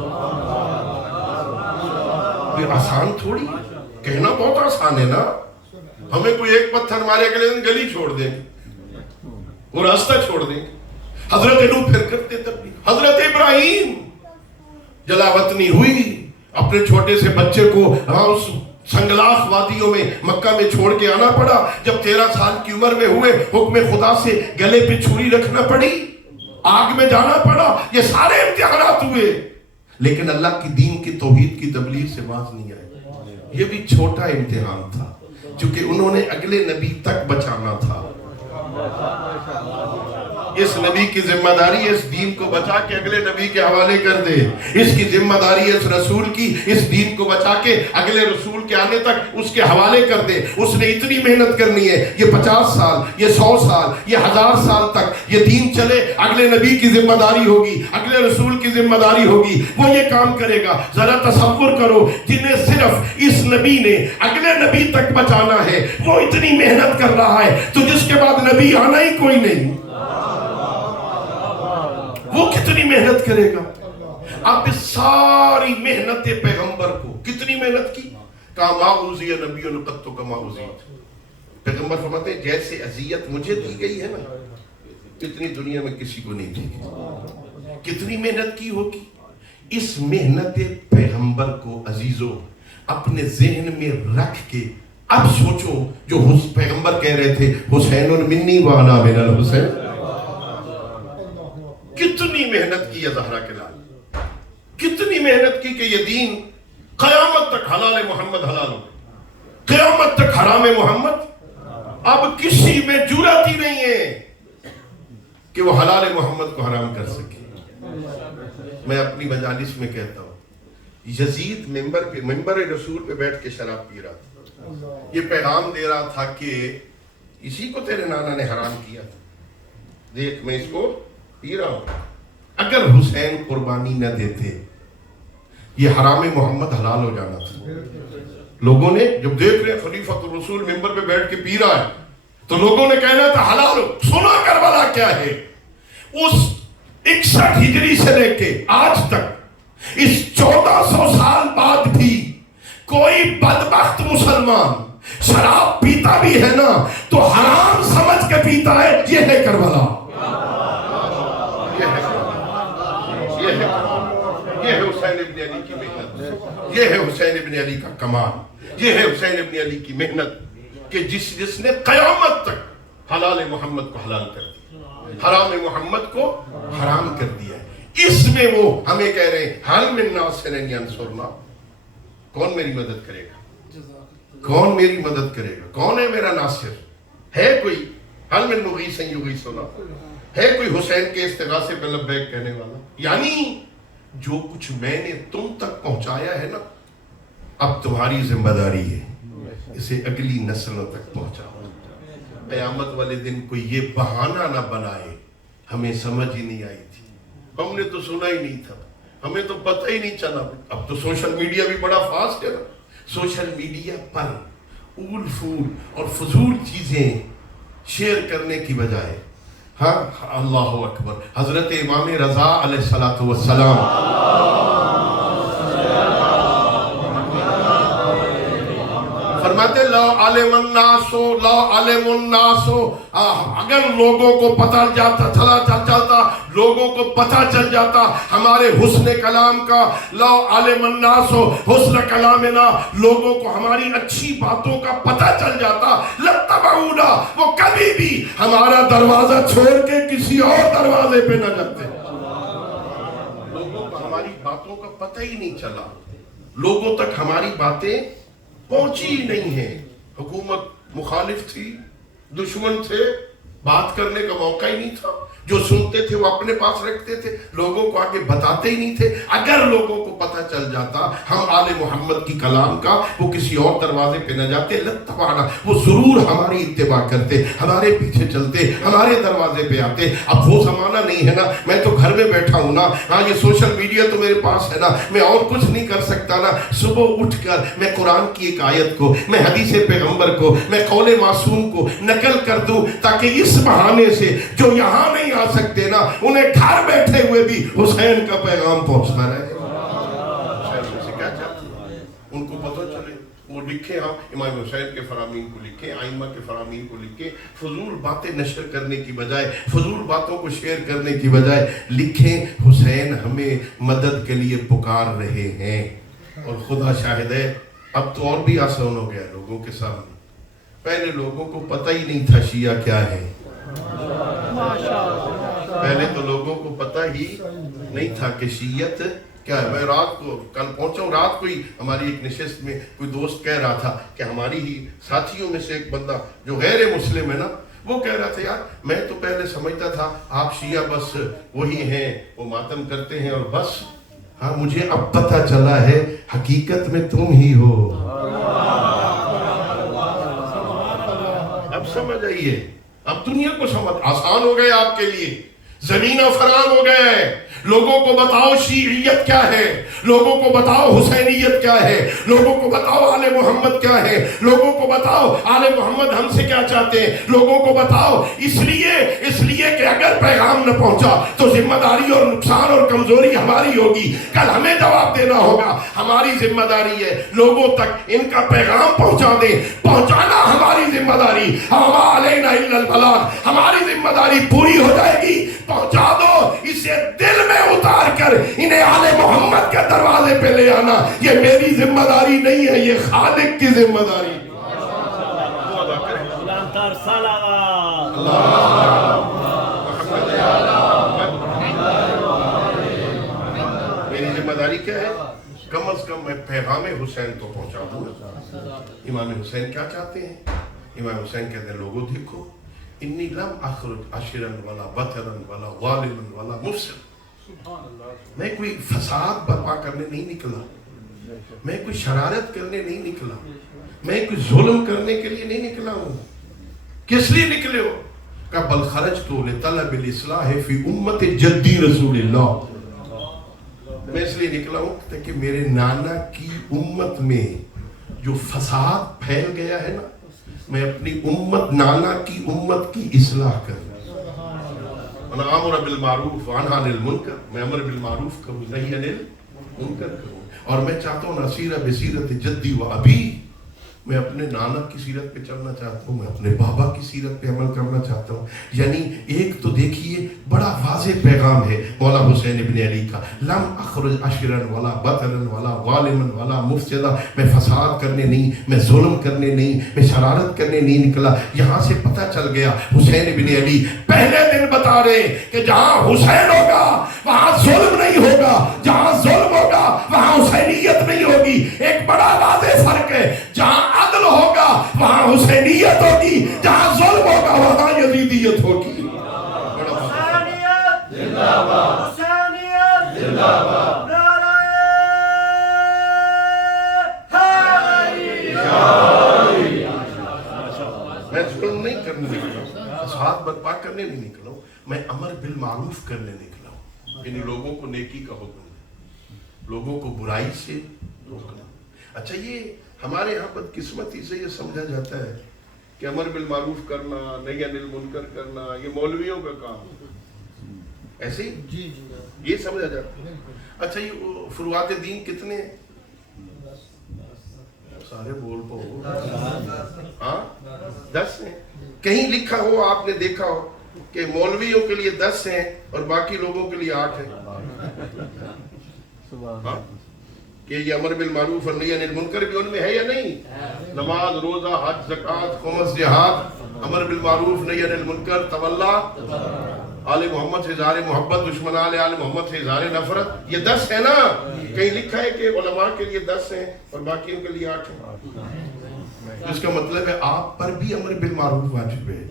یہ آسان تھوڑی، کہنا بہت آسان ہے نا. ہمیں کوئی ایک پتھر مارے اگلے دن گلی چھوڑ دیں اور راستہ چھوڑ دیں. حضرت نوح پھر کرتے تبلیغ. حضرت ابراہیم جلا وطنی ہوئی، اپنے چھوٹے سے بچے کو اس سنگلاخ وادیوں میں مکہ میں چھوڑ کے آنا پڑا. جب 13 سال کی عمر میں ہوئے، حکم خدا سے گلے پہ چھری رکھنا پڑی، آگ میں جانا پڑا. یہ سارے امتحانات ہوئے، لیکن اللہ کی دین کی توحید کی تبلیغ سے باز نہیں آئے. یہ بھی چھوٹا امتحان تھا، چونکہ انہوں نے اگلے نبی تک بچانا تھا. اس نبی کی ذمہ داری ہے اس دین کو بچا کے اگلے نبی کے حوالے کر دے. اس کی ذمہ داری ہے اس رسول کی اس دین کو بچا کے اگلے رسول کے آنے تک اس کے حوالے کر دے. اس نے اتنی محنت کرنی ہے, یہ 50 سال, یہ 100 سال, یہ 1000 سال تک یہ دین چلے. اگلے نبی کی ذمہ داری ہوگی, اگلے رسول کی ذمہ داری ہوگی, وہ یہ کام کرے گا. ذرا تصور کرو, جنہیں صرف اس نبی نے اگلے نبی تک بچانا ہے وہ اتنی محنت کر رہا ہے, تو جس کے بعد نبی آنا ہی کوئی نہیں, وہ کتنی محنت کرے گا. اب ساری محنت پیغمبر کو کتنی محنت کی, کہا ما اوذی نبی قط کما اوذیت. پیغمبر فرماتے ہیں جیسے اذیت مجھے دی گئی ہے نا اتنی دنیا میں کسی کو نہیں دی گئی. کتنی محنت کی ہوگی. اس محنت پیغمبر کو عزیزو اپنے ذہن میں رکھ کے اب سوچو, جو پیغمبر کہہ رہے تھے حسین منی وانا من الحسین, کتنی محنت کی ہے زہرا کے لال, کتنی محنت کی کہ یہ دین قیامت تک حلال محمد حلال ہو, قیامت تک حرام محمد. اب کسی میں جرات ہی نہیں ہے کہ وہ حلال محمد کو حرام کر سکے. میں اپنی مجالس میں کہتا ہوں, یزید منبر رسول پہ بیٹھ کے شراب پی رہا تھا, یہ پیغام دے رہا تھا کہ اسی کو تیرے نانا نے حرام کیا تھا, دیکھ میں اس کو پی رہا ہوں. اگر حسین قربانی نہ دیتے یہ حرام محمد حلال ہو جانا تھا. لوگوں نے جب دیکھ رہے خلیفۃ الرسول منبر پہ بیٹھ کے پی رہا ہے تو لوگوں نے کہنا تھا حلال ہو. سنا کربلا کیا ہے, اس 61 ہجری سے لے کے آج تک اس 1400 سال بعد بھی کوئی بدبخت مسلمان شراب پیتا بھی ہے نا تو حرام سمجھ کے پیتا ہے. یہ ہے کربلا, یہ ہے حسین ابن علی کی محنت, یہ ہے حسین ابن علی کا کمال, یہ ہے حسین ابن علی کی محنت کہ جس نے قیامت تک حلال محمد کو حلال کر دیا, حرام محمد کو حرام کر دیا. اس میں وہ ہمیں کہہ رہے ہیں حل من ناصر ینصرنا, کون میری مدد کرے گا, کون میری مدد کرے گا, کون ہے میرا ناصر, ہے کوئی؟ حل من مغیث یغیثنا, ہے کوئی حسین کے استغاثے پہ لبیک کہنے والا؟ یعنی جو کچھ میں نے تم تک پہنچایا ہے نا اب تمہاری ذمہ داری ہے اسے اگلی نسلوں تک پہنچاؤ. قیامت والے دن کوئی یہ بہانہ نہ بنائے ہمیں سمجھ ہی نہیں آئی تھی, ہم نے تو سنا ہی نہیں تھا, ہمیں تو پتہ ہی نہیں چلا. اب تو سوشل میڈیا بھی بڑا فاسٹ ہے نا, سوشل میڈیا پر اول فول اور فضول چیزیں شیئر کرنے کی بجائے, ہاں اللہ اکبر, حضرت امام رضا علیہ السلام فرماتے لا علم الناس, اگر لوگوں کو پتہ چلتا لوگوں کو پتہ چل جاتا ہمارے حسن کلام کا, لا علم الناس حسن کلامنا, لوگوں کو ہماری اچھی باتوں کا پتہ چل جاتا لتبعونا, وہ کبھی بھی ہمارا دروازہ چھوڑ کے کسی اور دروازے پہ نہ جاتے. لوگوں کو ہماری باتوں کا پتہ ہی نہیں چلا, لوگوں تک ہماری باتیں پہنچی ہی نہیں ہے. حکومت مخالف تھی, دشمن تھے, بات کرنے کا موقع ہی نہیں تھا, جو سنتے تھے وہ اپنے پاس رکھتے تھے, لوگوں کو آگے بتاتے ہی نہیں تھے. اگر لوگوں کو پتہ چل جاتا ہم آل محمد کی کلام کا, وہ کسی اور دروازے پہ نہ جاتے, لتبعنا, وہ ضرور ہماری اتباع کرتے, ہمارے پیچھے چلتے, ہمارے دروازے پہ آتے. اب وہ زمانہ نہیں ہے نا, میں تو گھر میں بیٹھا ہوں نا, ہاں یہ سوشل میڈیا تو میرے پاس ہے نا, میں اور کچھ نہیں کر سکتا نا. صبح اٹھ کر میں قرآن کی ایک آیت کو, میں حدیث پیغمبر کو, میں قول معصوم کو نقل کر دوں تاکہ اس بہانے سے جو یہاں نہیں آ سکتے نا انہیں گھر بیٹھے ہوئے بھی حسین کا پیغام پہنچتا رہے. حسین سے کیا چاہتے ہیں ان کو پتہ چلے, وہ لکھیں, ہاں امام حسین کے فرامین کو لکھیں, آئمہ کے فرامین کو لکھیں, فضول باتیں نشر کرنے کی بجائے, فضول باتوں کو شیئر کرنے کی بجائے لکھیں حسین ہمیں مدد کے لیے پکار رہے ہیں. اور خدا شاہد ہے اب تو اور بھی آسان ہو گیا لوگوں کے سامنے. پہلے لوگوں کو پتہ ہی نہیں تھا شیعہ کیا ہے, پہلے تو لوگوں کو پتہ ہی نہیں تھا کہ شیعت کیا ہے. میں رات کو کل پہنچا ہوں, رات کو ہی ہماری ایک نشست میں کوئی دوست کہہ رہا تھا کہ ہماری ہی ساتھیوں میں سے ایک بندہ جو غیر مسلم ہے نا, وہ کہہ رہا تھا یار میں تو پہلے سمجھتا تھا آپ شیعہ بس وہی ہیں وہ ماتم کرتے ہیں اور بس، ہاں مجھے اب پتہ چلا ہے حقیقت میں تم ہی ہو۔ اب سمجھ آئیے، اب دنیا کو سمجھ آسان ہو گئے آپ کے لیے، زمین و فراغ ہو گئے ہیں۔ لوگوں کو بتاؤ شیعیت کیا ہے، لوگوں کو بتاؤ حسینیت کیا ہے، لوگوں کو بتاؤ آل محمد کیا ہے، لوگوں کو بتاؤ آل محمد ہم سے کیا چاہتے ہیں، لوگوں کو بتاؤ۔ اس لیے کہ اگر پیغام نہ پہنچا تو ذمہ داری اور نقصان اور کمزوری ہماری ہوگی، کل ہمیں جواب دینا ہوگا۔ ہماری ذمہ داری ہے لوگوں تک ان کا پیغام پہنچا دیں، پہنچانا ہماری ذمہ داری۔ وما علینا الا البلاغ، ہماری ذمہ داری پوری ہو جائے گی، پہنچا دو۔ اسے دل میں اتار کر انہیں آل محمد کے دروازے پہ لے آنا یہ میری ذمہ داری نہیں ہے، یہ خالق کی ذمہ داری ہے۔ میری ذمہ داری کیا ہے؟ کم از کم میں پیغام حسین تو پہنچا دوں۔ امام حسین کیا چاہتے ہیں؟ امام حسین کہتے ہیں لوگوں دیکھو، انی لم اخرج عشرا ولا بطرا ولا ظالما ولا مفسد، میں کوئی فساد برپا کرنے نہیں نکلا، میں کوئی شرارت کرنے نہیں نکلا، میں کوئی ظلم کرنے کے لیے نہیں نکلا ہوں۔ کس لیے نکلے ہو؟ کہ بل خرجت لطلب الاصلاح فی امت جدی رسول اللہ، میں اس لیے نکلا ہوں تاکہ میرے نانا کی امت میں جو فساد پھیل گیا ہے نا، میں اپنی امت نانا کی امت کی اصلاح کروں۔ انا امر بالمعروف وانہا عن المنکر، میں امر بالمعروف کروں، نہی عن المنکر کروں، اور میں چاہتا ہوں نصیر بسیرت جدی و ابی، میں اپنے نانا کی سیرت پہ چلنا چاہتا ہوں، میں اپنے بابا کی سیرت پہ عمل کرنا چاہتا ہوں۔ یعنی ایک تو دیکھیے بڑا واضح پیغام ہے مولا حسین ابن علی کا، لم اخرج عشرا ولا بطرا ولا ظالما ولا مفسدا، میں فساد کرنے نہیں، میں ظلم کرنے نہیں، میں شرارت کرنے نہیں نکلا۔ یہاں سے پتہ چل گیا حسین ابن علی پہلے دن بتا رہے کہ جہاں حسین ہوگا وہاں ظلم نہیں ہوگا، جہاں ظلم ہوگا وہاں حسینیت نہیں ہوگی۔ ایک بڑا واضح فرق ہے، جہاں عدل ہوگا وہاں حسینیت ہوگی، جہاں ظلم ہوگا وہاں یزیدیت ہوگی۔ حسینیت زندہ باد، حسینیت زندہ باد، نعرہ حیدریہ۔ میں ظلم نہیں کرنے نکلا ہوں، فساد برپا کرنے نہیں نکلا ہوں، میں امر بالمعروف کرنے نکلا ہوں، یعنی لوگوں کو نیکی کا حکم دے، لوگوں کو برائی سے روکنا۔ اچھا یہ ہمارے یہاں بدقسمتی سے یہ سمجھا جاتا ہے کہ امر بالمعروف کرنا، نہی عن المنکر کرنا یہ مولویوں کا کام ہے، ایسے ہی یہ سمجھا جاتا ہے۔ اچھا یہ فروعات دین کتنے ہیں؟ سارے بول پاؤ، ہاں 10 ہیں۔ کہیں لکھا ہو آپ نے دیکھا ہو کہ مولویوں کے لیے 10 ہیں اور باقی لوگوں کے لیے 8 ہیں؟ ہاں کہ یہ امر بالمعروف اور نہی عن المنکر بھی ان میں ہے یا نہیں؟ نماز، روزہ، حج، زکوٰۃ، خمس، جہاد، امر بالمعروف نہی عن المنکر، تولا، آل محمد سے اظہار محبت، دشمن آل محمد سے اظہار نفرت، یہ 10 ہے نا؟ کہیں لکھا ہے کہ علماء کے لیے 10 ہیں اور باقیوں کے لیے 8 ہیں؟ اس کا مطلب ہے آپ پر بھی امر بالمعروف واجب ہے،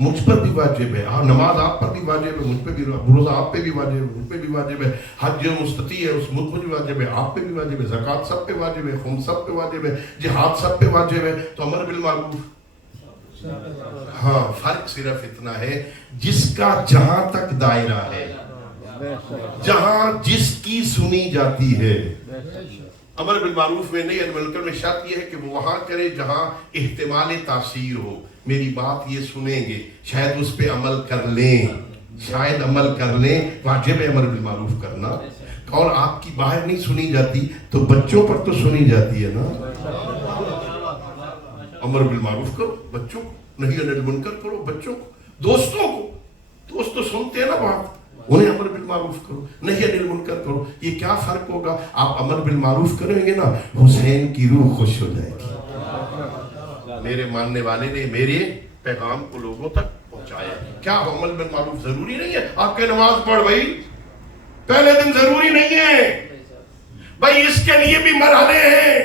مجھ پر بھی واجب ہے، نماز آپ پر بھی واجب ہے، مجھ پہ بھی، روزہ آپ پہ بھی واجب ہے، مجھ پہ بھی واجب ہے، حج جو مستطیع ہے اس مجھ پہ بھی واجب ہے، آپ پہ بھی واجب ہے، زکوٰۃ سب پہ واجب ہے، خمس سب پہ واجب ہے، جہاد سب پہ واجب ہے، تو امر بالمعروف۔ ہاں فرق صرف اتنا ہے جس کا جہاں تک دائرہ ہے، جہاں جس کی سنی جاتی ہے۔ امر بالمعروف میں نہیں، المنکر میں شرط یہ ہے کہ وہ وہاں کرے جہاں احتمال تاثیر ہو، میری بات یہ سنیں گے، شاید اس پہ عمل کر لیں، شاید عمل کر لیں، واجب ہے امر بالمعروف کرنا۔ اور آپ کی باہر نہیں سنی جاتی تو بچوں پر تو سنی جاتی ہے نا، امر بالمعروف کرو بچوں کو، نہی عن المنکر کرو بچوں کو، دوستوں کو، دوست تو سنتے ہیں نا بات، انہیں امر بالمعروف کرو، نہی عن المنکر کرو۔ یہ کیا فرق ہوگا؟ آپ امر بالمعروف کریں گے نا، حسین کی روح خوش ہو جائے گی، میرے ماننے والے نے میرے پیغام کو لوگوں تک پہنچایا۔ کیا عمل بالمعروف ضروری نہیں ہے؟ آپ کے نماز پڑھ بھائی پہلے دن ضروری نہیں ہے بھائی، اس کے لیے بھی مرحلے ہیں۔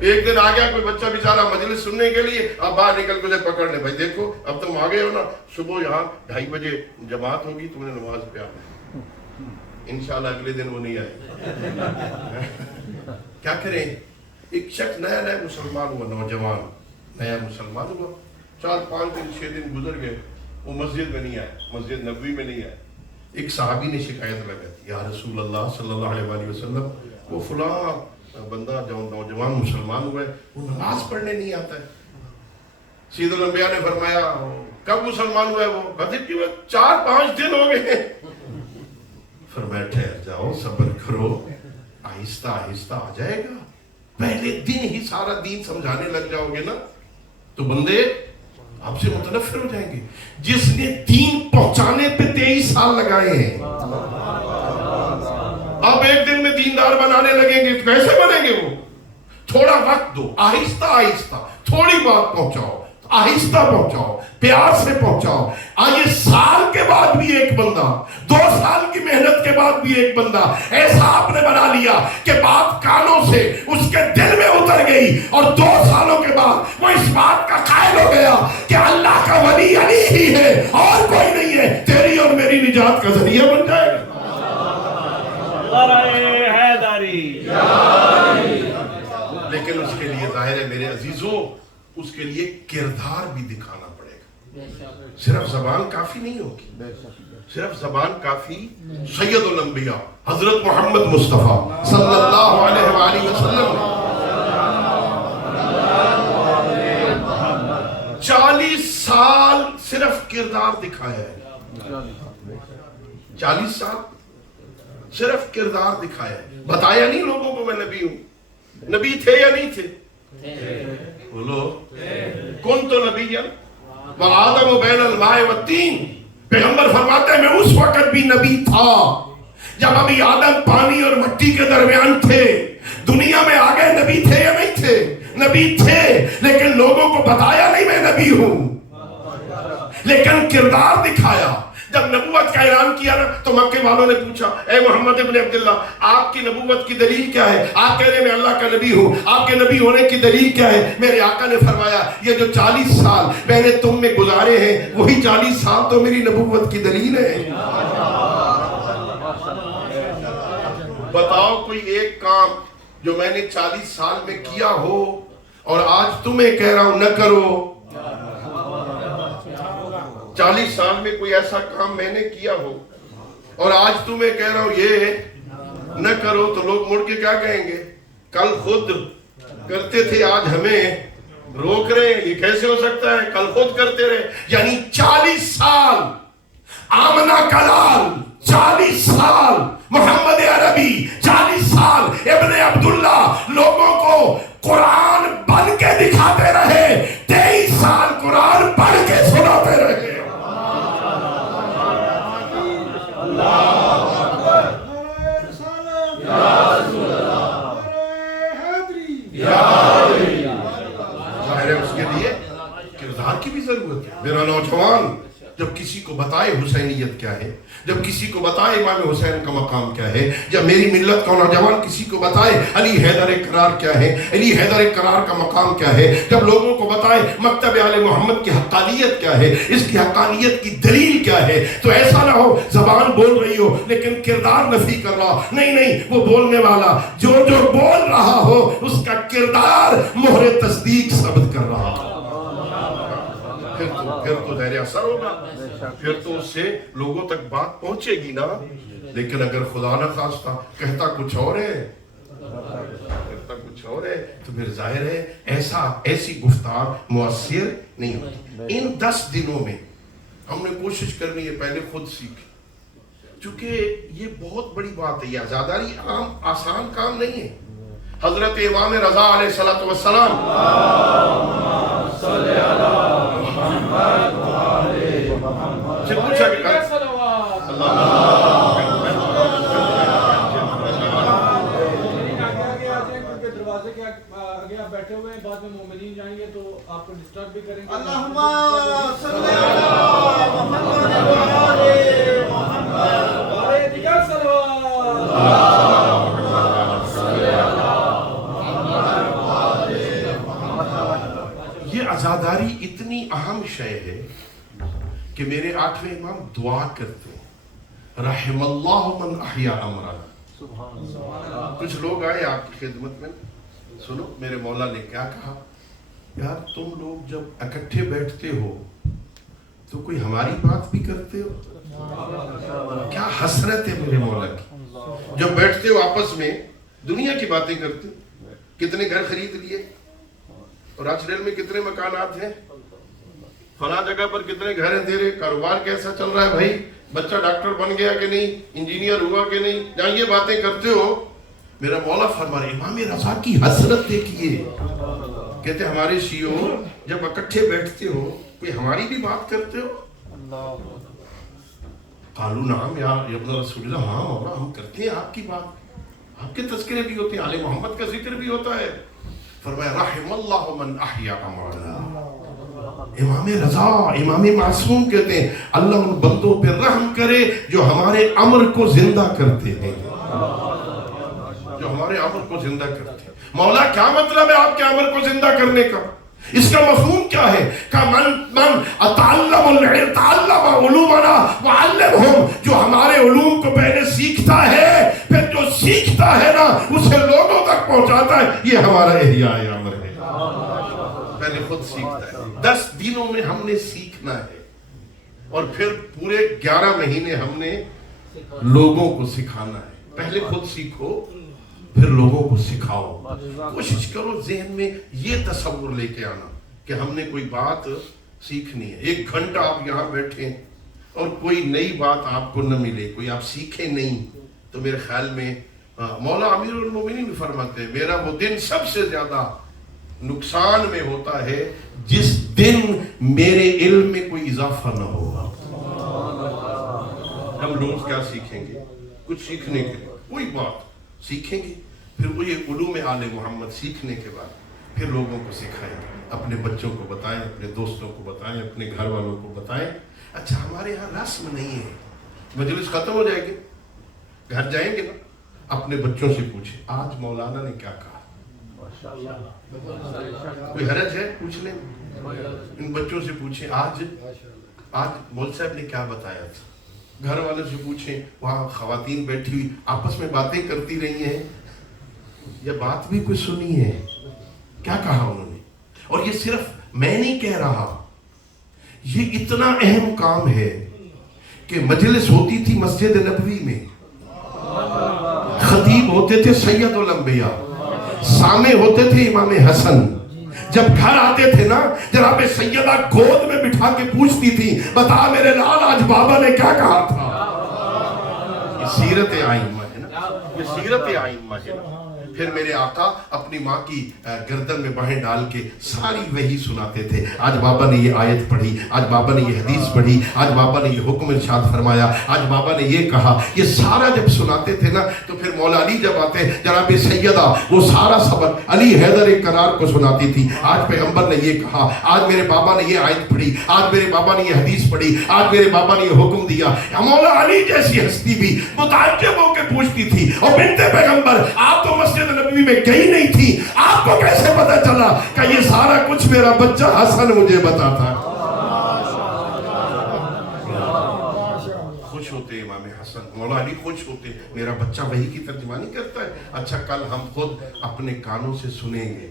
ایک دن آ گیا کوئی بچہ بیچارہ مجلس سننے کے لیے، اب باہر نکل کے اسے پکڑ لے، بھائی دیکھو اب تم آ گئے ہو نا، صبح یہاں 2:30 بجے جماعت ہوگی، تم نے نماز پہ آنا، انشاءاللہ اگلے دن وہ نہیں آئے۔ کیا کریں؟ ایک شخص نیا مسلمان ہوا، نوجوان نیا مسلمان ہوا، 4-5 دن 6 دن گزر گئے، وہ مسجد میں نہیں آئے، مسجد نبوی میں نہیں آئے۔ ایک صحابی نے شکایت لگا دی، یا رسول اللہ صلی اللہ علیہ وسلم، وہ فلاں بندہ جو نوجوان مسلمان ہوا ہے وہ نماز پڑھنے نہیں آتا ہے۔ سید الانبیاء نے فرمایا کب مسلمان ہوا ہے وہ؟ کہتے کہ وہ 4-5 دن ہو گئے۔ فرمایا ٹھہر جاؤ، صبر کرو، آہستہ آہستہ آ جائے گا، پہلے دن ہی سارا دین سمجھانے لگ جاؤ گے نا تو بندے آپ سے متنفر ہو جائیں گے۔ جس نے دین پہنچانے پہ 23 سال لگائے ہیں، آپ ایک دن میں دیندار بنانے لگیں گے، کیسے بنیں گے وہ؟ تھوڑا وقت دو، آہستہ آہستہ تھوڑی بات پہنچاؤ، آہستہ پہنچاؤ، پیار سے پہنچاؤ۔ آئیے سال کے بعد بھی ایک بندہ، 2 سال کی محنت کے بعد بھی ایک بندہ ایسا آپ نے بنا لیا کہ بات کانوں سے اس کے دل میں اتر گئی، اور 2 سالوں کے بعد وہ اس بات کا قائل ہو گیا کہ اللہ کا ولی علی ہی ہے اور کوئی نہیں ہے، تیری اور میری نجات کا ذریعہ بن جائے گا۔ لیکن اس کے لیے ظاہر ہے میرے عزیزوں، اس کے لیے کردار بھی دکھانا پڑے گا، صرف زبان کافی نہیں ہوگی، صرف زبان کافی۔ سید الانبیاء حضرت محمد مصطفیٰ صلی اللہ علیہ وآلہ وسلم 40 سال صرف کردار دکھایا ہے، 40 سال صرف کردار دکھایا ہے، بتایا نہیں لوگوں کو میں نبی ہوں۔ نبی تھے یا نہیں تھے؟ بولو، کون تو نبی وآدم بین الماء والطین، پیغمبر فرماتے ہیں میں اس وقت بھی نبی تھا جب ابھی آدم پانی اور مٹی کے درمیان تھے۔ دنیا میں آگے نبی تھے یا نہیں تھے؟ نبی تھے، لیکن لوگوں کو بتایا نہیں میں نبی ہوں، لیکن کردار دکھایا۔ جب نبوت کا اعلان کیا نا تو مکے والوں نے پوچھا اے محمد ابن عبداللہ آپ کی نبوت کی دلیل کیا ہے؟ آپ کہہ رہے میں اللہ کا نبی ہوں، آپ کے نبی ہونے کی دلیل کیا ہے؟ میرے آقا نے فرمایا یہ جو 40 سال میں نے تم میں گزارے ہیں وہی 40 سال تو میری نبوت کی دلیل ہے۔ بتاؤ کوئی ایک کام جو میں نے 40 سال میں کیا ہو اور آج تمہیں کہہ رہا ہوں نہ کرو۔ 40 سال میں کوئی ایسا کام میں نے کیا ہو اور آج تمہیں کہہ رہا ہوں یہ نہ کرو تو لوگ مڑ کے کیا کہیں گے؟ کل خود کرتے تھے آج ہمیں روک رہے ہیں، یہ کیسے ہو سکتا ہے؟ کل خود کرتے رہے۔ یعنی 40 سال آمنہ کلال، 40 سال محمد عربی، 40 سال ابن عبداللہ لوگوں کو قرآن بن کے دکھاتے رہے، 23 سال قرآن پڑھ کے سناتے رہے۔ اس کے لیے کردار کی بھی ضرورت ہے۔ میرا نوجوان جب کسی کو بتائے حسینیت کیا ہے، جب کسی کو بتائے امام حسین کا مقام کیا ہے، جب میری ملت کا نوجوان کسی کو بتائے علی حیدر قرار کیا ہے، علی حیدر قرار کا مقام کیا ہے، جب لوگوں کو بتائے مکتب آل محمد کی حقانیت کیا ہے، اس کی حقانیت کی دلیل کیا ہے، تو ایسا نہ ہو زبان بول رہی ہو لیکن کردار نفی کر رہا، نہیں، وہ بولنے والا جو بول رہا ہو اس کا کردار مہر تصدیق ثبت کر رہا ہو، پھر تو دائرہ اثر ہوگا، پھر تو اس سے لوگوں تک بات پہنچے گی نا۔ لیکن اگر خدا نہ خواستہ کہتا کچھ اور ہے تو پھر ظاہر ہے ایسی گفتار مؤثر نہیں ہوتی۔ ان 10 دنوں میں ہم نے کوشش کرنی ہے پہلے خود سیکھیں، چونکہ یہ بہت بڑی بات ہے، یہ عزاداری آسان کام نہیں ہے۔ حضرت امام رضا علیہ السلام سے پوچھا کہ دروازے کے آگے آپ بیٹھے ہوئے ہیں، بعد میں مومنین جائیں گے تو آپ کو ڈسٹرب بھی کریں گے۔ اللہم صلی علی محمد وآلِ محمد وآلِ دیگر صلوات۔ کہ میرے 8ویں امام دعا کرتے ہیں رحم اللہ من احیا امرنا. کچھ لوگ آئے آپ کی خدمت میں, سنو میرے مولا نے کیا کہا, یار تم لوگ جب اکٹھے بیٹھتے ہو تو کوئی ہماری بات بھی کرتے ہو؟ کیا حسرت ہے میرے مولا کی. جب بیٹھتے ہو آپس میں دنیا کی باتیں کرتے, کتنے گھر خرید لیے, اور آج ریل میں کتنے مکانات ہیں, فلاں جگہ پر کتنے گھر ہیں تیرے, کاروبار کیسا چل رہا ہے بھائی, بچہ ڈاکٹر بن گیا کہ نہیں, انجینئر ہوا کہ نہیں, جہاں یہ باتیں کرتے ہو. میرا مولا فرما رہے امام رضا کی حسرت دیکھیے, کہتے ہمارے شیعوں جب اکٹھے بیٹھتے ہو کوئی ہماری بھی بات کرتے ہو؟ قالوا نعم یا ابن رسول اللہ, ہاں مولا ہم کرتے ہیں آپ کی بات, آپ کے تذکرے بھی ہوتے ہیں, آل محمد کا ذکر بھی ہوتا ہے. فرمایا رحم اللہ من احیا امرنا. امام رضا امام معصوم کہتے ہیں اللہ ان بندوں پہ رحم کرے جو ہمارے امر کو زندہ کرتے ہیں, جو ہمارے امر کو زندہ کرتے ہیں. مولا کیا مطلب ہے آپ کے امر کو زندہ کرنے کا؟ اس کا مفہوم کیا ہے؟ کہ من تعلم علومنا وعلمہم, جو ہمارے علوم کو پہلے سیکھتا ہے پھر جو سیکھتا ہے نا اسے لوگوں تک پہنچاتا ہے, یہ ہمارا احیاء امر ہے. پہلے خود سیکھتا ہے, 10 دنوں میں ہم نے سیکھنا ہے, اور پھر پورے 11 مہینے ہم نے لوگوں کو سکھانا ہے. پہلے خود سیکھو پھر لوگوں کو سکھاؤ. کوشش کرو ذہن میں یہ تصور لے کے آنا کہ ہم نے کوئی بات سیکھنی ہے. 1 گھنٹہ آپ یہاں بیٹھیں اور کوئی نئی بات آپ کو نہ ملے, کوئی آپ سیکھیں نہیں, تو میرے خیال میں مولا امیر المومنین بھی فرماتے ہیں میرا وہ دن سب سے زیادہ نقصان میں ہوتا ہے جس دن میرے علم میں کوئی اضافہ نہ ہوگا. ہم لوگ کیا سیکھیں گے؟ کچھ سیکھنے کے بعد کوئی بات سیکھیں گے, پھر وہ یہ علوم آل محمد سیکھنے کے بعد پھر لوگوں کو سکھائیں گے, اپنے بچوں کو بتائیں, اپنے دوستوں کو بتائیں, اپنے گھر والوں کو بتائیں. اچھا ہمارے یہاں رسم نہیں ہے, مجلس ختم ہو جائے گی, گھر جائیں گے نا, اپنے بچوں سے پوچھیں آج مولانا نے کیا کہا, کوئی حرج ہے پوچھ لیں. ان بچوں سے پوچھیں آج مول صاحب نے کیا بتایا تھا. گھر والوں سے پوچھیں, وہاں خواتین بیٹھی ہوئی آپس میں باتیں کرتی رہی ہیں, یہ بات بھی کوئی سنی ہے, کیا کہا انہوں نے. اور یہ صرف میں نہیں کہہ رہا, یہ اتنا اہم کام ہے کہ مجلس ہوتی تھی مسجد نبوی میں, خطیب ہوتے تھے سید الانبیاء, سامع ہوتے تھے امام حسن. جب گھر آتے تھے نا جناب سیدہ گود میں بٹھا کے پوچھتی تھی بتا میرے لال آج بابا نے کیا کہا تھا. یہ سیرت آئمہ ہے نا, یہ سیرت آئمہ ہے نا. پھر میرے آقا اپنی ماں کی گردن میں باہیں ڈال کے ساری وحی سناتے تھے. آج بابا نے یہ آیت پڑھی, آج بابا نے یہ حدیث پڑھی, آج بابا نے یہ حکم ارشاد فرمایا, آج بابا نے یہ کہا. یہ سارا جب سناتے تھے نا تو پھر مولا علی جب آتے جناب سیدہ وہ سارا سبق علی حیدر کرار کو سناتی تھی. آج پیغمبر نے یہ کہا, آج میرے بابا نے یہ آیت پڑھی, آج میرے بابا نے یہ حدیث پڑھی, آج میرے بابا نے یہ حکم دیا. مولا علی جیسی ہستی بھی متعجب ہو کے پوچھتی تھی, اور بنت پیغمبر آپ تو مسجد نبوی میں گئی نہیں تھی, آپ کو کیسے پتا چلا کہ یہ سارا کچھ میرا بچہ حسن مجھے بتاتا. خوش ہوتے امام حسن, مولا علی خوش ہوتے میرا بچہ وحی کی ترجمانی کرتا ہے. اچھا کل ہم خود اپنے کانوں سے سنیں گے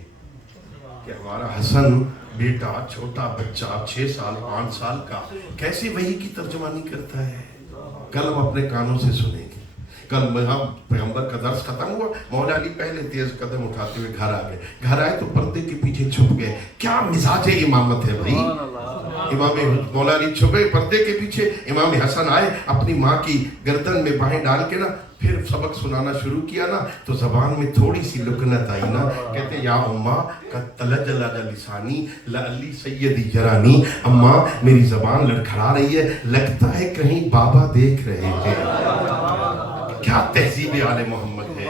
کہ ہمارا حسن بیٹا چھوٹا بچہ 6 سال 5 سال کا کیسے وحی کی ترجمانی کرتا ہے. کل ہم اپنے کانوں سے سنیں گے. کل پیغمبر کا درس ختم ہوا, مولا علی پہلے تیز قدم اٹھاتے ہوئے گھر آ گئے. گھر آئے تو پردے کے پیچھے چھپ گئے. کیا مزاج امامت ہے بھائی. امام مولا علی چھپے پردے کے پیچھے, امام حسن آئے اپنی ماں کی گردن میں باہیں ڈال کے نا پھر سبق سنانا شروع کیا نا تو زبان میں تھوڑی سی لکنت آئی نا. کہتے یا اماں قد تلجلج لسانی لعلی سیدی جرانی, اماں میری زبان لڑکھڑا رہی ہے, لگتا ہے کہیں بابا دیکھ رہے ہیں. کیا تہذیب آل محمد ہے,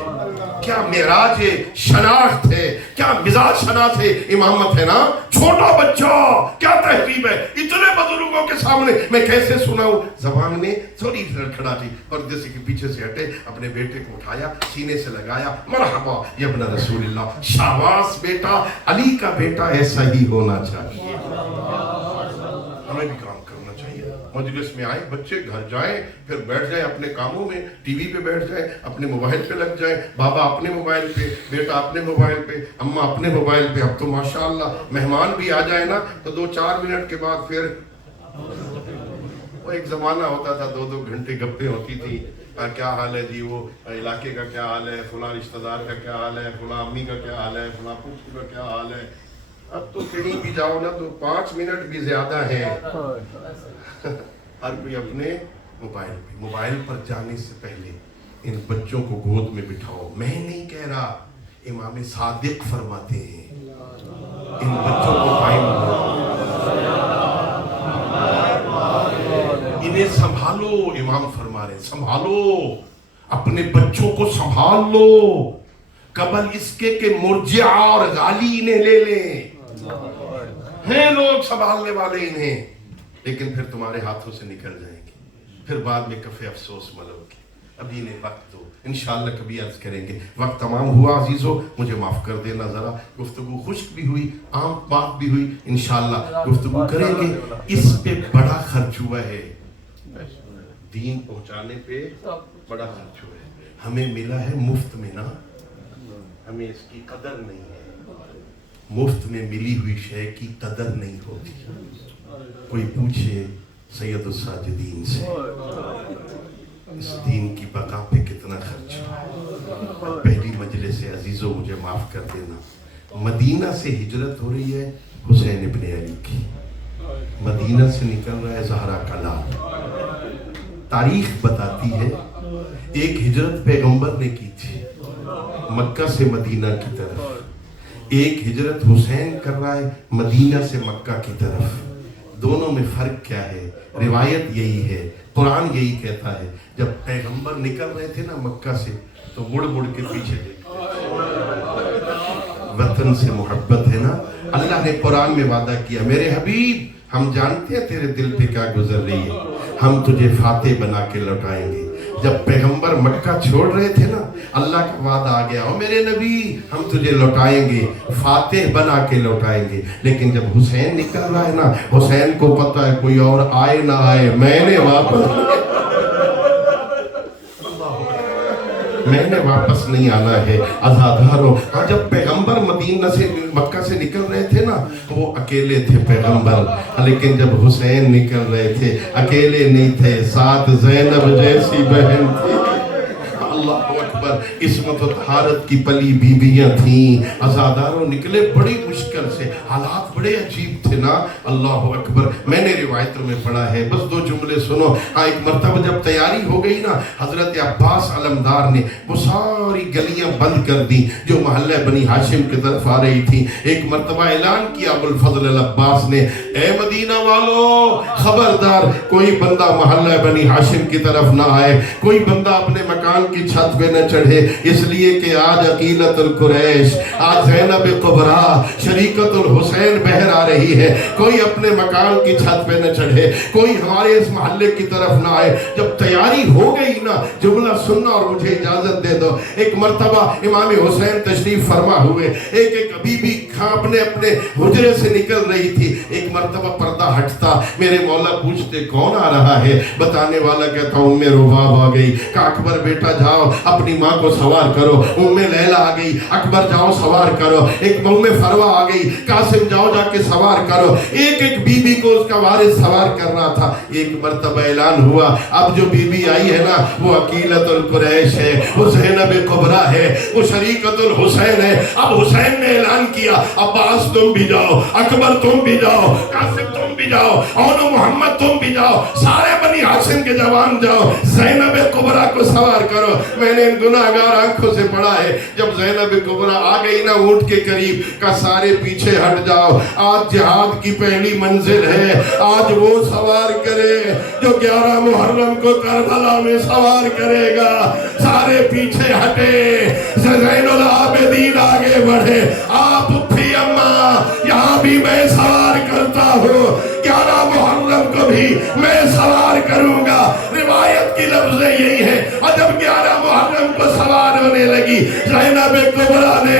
کیا معراج شناخت ہے, کیا مزاج شناس ہے, امامت ہے نا. چھوٹا بچہ کیا تہذیب ہے, اتنے بزرگوں کے سامنے میں کیسے سناؤں. زبان میں تھوڑی لڑکھڑا تھی, پردے سے پیچھے سے ہٹے, اپنے بیٹے کو اٹھایا, سینے سے لگایا, مرحبا یا ابن رسول اللہ, شاباش بیٹا, علی کا بیٹا ایسا ہی ہونا چاہیے. ہمیں بھی کام کرنا چاہیے. مجلس میں آئیں، بچے گھر جائیں، پھر بیٹھ جائیں اپنے کاموں میں، ٹی وی پہ بیٹھ جائیں، اپنے موبائل پہ لگ جائیں، بابا اپنے موبائل پہ، بیٹا اپنے موبائل پہ، اماں اپنے موبائل پہ۔ اب تو ماشاءاللہ مہمان بھی آ جائے نا تو 2-4 منٹ کے بعد پھر وہ ایک زمانہ ہوتا تھا 2-2 گھنٹے گپیں ہوتی تھی، کیا حال ہے جی، وہ علاقے کا کیا حال ہے، فلاں رشتہ دار کا کیا حال ہے، فلاں امی کا کیا حال ہے، فلاں پھوپھو کا کیا حال ہے۔ اب تو کہیں بھی جاؤ نا تو 5 منٹ بھی زیادہ ہے، ہر کوئی اپنے موبائل پہ۔ موبائل پر جانے سے پہلے ان بچوں کو گود میں بٹھاؤ۔ میں نہیں کہہ رہا، امام صادق فرماتے ہیں ان بچوں کو ٹائم دو، انہیں سنبھالو۔ امام فرما رہے سنبھالو، اپنے بچوں کو سنبھال لو قبل اس کے کہ مرجع اور غالی انہیں لے لیں۔ ہیں لوگ سنبھالنے والے انہیں، لیکن پھر تمہارے ہاتھوں سے نکل جائیں گے، پھر بعد میں کفے افسوس ملو گے۔ ابھی انہیں وقت دو، انشاءاللہ کبھی عرض کریں گے۔ وقت تمام ہوا عزیزو، مجھے معاف کر دینا ذرا، گفتگو خشک بھی ہوئی، عام بات بھی ہوئی، انشاءاللہ گفتگو کریں گے۔ اس پہ بڑا خرچ ہوا ہے، دین پہنچانے پہ بڑا خرچ ہوا ہے۔ ہمیں ملا ہے مفت میں نا، ہمیں اس کی قدر نہیں ہے۔ مفت میں ملی ہوئی شے کی قدر نہیں ہوتی۔ کوئی پوچھے سید الساجدین سے اس دین کی بقا پہ کتنا خرچ ہوا۔ پہلی مجلس عزیزو مجھے معاف کر دینا، مدینہ سے ہجرت ہو رہی ہے حسین ابن علی کی، مدینہ سے نکل رہا ہے زہرا کا لال۔ تاریخ بتاتی ہے ایک ہجرت پیغمبر نے کی تھی مکہ سے مدینہ کی طرف، ایک ہجرت حسین کر رہا ہے مدینہ سے مکہ کی طرف۔ دونوں میں فرق کیا ہے؟ روایت یہی ہے، قرآن یہی کہتا ہے، جب پیغمبر نکل رہے تھے نا مکہ سے تو مڑ مڑ کے پیچھے دیکھتے، وطن سے محبت ہے نا۔ اللہ نے قرآن میں وعدہ کیا، میرے حبیب ہم جانتے ہیں تیرے دل پہ کیا گزر رہی ہے، ہم تجھے فاتح بنا کے لوٹائیں گے۔ جب پیغمبر مکہ چھوڑ رہے تھے نا، اللہ کا وعدہ آ گیا، او میرے نبی ہم تجھے لوٹائیں گے، فاتح بنا کے لوٹائیں گے۔ لیکن جب حسین نکل رہا ہے نا، حسین کو پتہ ہے کوئی اور آئے نہ آئے، میں نے واپس نہیں آنا ہے، آزادارو۔ اور جب پیغمبر مدینہ سے مکہ سے نکل رہے تھے نا، وہ اکیلے تھے پیغمبر، لیکن جب حسین نکل رہے تھے اکیلے نہیں تھے، ساتھ زینب جیسی بہن تھی۔ اللہ اکبر، عصمت و طہارت کی پلی بیویاں تھیں، عزاداروں نکلے بڑی مشکل سے، حالات بڑے عجیب تھے نا۔ اللہ اکبر، میں نے روایتوں میں پڑھا ہے، بس 2 جملے سنو۔ ایک مرتبہ جب تیاری ہو گئی نا، حضرت عباس علمدار نے وہ ساری گلیاں بند کر دی جو محلہ بنی ہاشم کی طرف آ رہی تھی۔ ایک مرتبہ اعلان کیا ابو الفضل العباس نے، اے مدینہ والو خبردار، کوئی بندہ محلہ بنی ہاشم کی طرف نہ آئے، کوئی بندہ اپنے مکان کی چھت پہ نہ چڑھے، اس لیے کہ آج عقیلت القریش، آج زینب کبریٰ شریکت الحسین بہر آ رہی ہے، کوئی اپنے مکان کی چھت پہ نہ چڑھے، کوئی ہمارے اس محلے کی طرف نہ آئے۔ جب تیاری ہو گئی نا، جملہ سننا اور مجھے اجازت دے دو۔ ایک مرتبہ امام حسین تشریف فرما ہوئے، ایک بیوی اپنے حجرے سے نکل رہی تھی، ایک مرتبہ پردہ ہٹتا، میرے مولا پوچھتے کون آ رہا ہے؟ بتانے والا کہتا ام رباب آ گئی۔ کہا اکبر بیٹا جاؤ اپنی ماں کو سوار کرو۔ ام لیلہ آ گئی، اکبر جاؤ سوار کرو۔ ایک ام فروہ آ گئی، قاسم جاؤ جا کے سوار کرو۔ ایک ایک بیوی کو اس کا وارث سوار کرنا تھا۔ ایک مرتبہ اعلان ہوا، اب جو بیوی آئی ہے نا وہ عقیلت القریش ہے، وہ زینب کبریٰ ہے، وہ شریکت الحسین ہے۔ اب حسین نے اعلان کیا، عباس تم بھی جاؤ، اکبر تم بھی جاؤ، قاسم تم بھی جاؤ، اولو محمد تم بھی جاؤ، سارے بنی ہاشم کے جوان جاؤ، زینب کبریٰ کو سوار کرو۔ میں نے ان گناہگار آنکھوں سے پڑھا ہے، جب زینب کبریٰ آ گئی نا اونٹ کے قریب، کا سارے پیچھے ہٹ جاؤ، آج جہاد کی پہلی منزل ہے، آج وہ سوار کرے جو 11 محرم کو کربلا میں سوار کرے گا۔ سارے پیچھے ہٹے، زین العابدین آگے بڑھے، آپ پھر اماں یہاں بھی میں سوار کرتا ہوں، 11 محرم کو بھی میں سوار کروں گا۔ روایت کی لفظیں یہی ہے، اور جب 11 محرم کو سوار ہونے لگی، زینب کبریٰ نے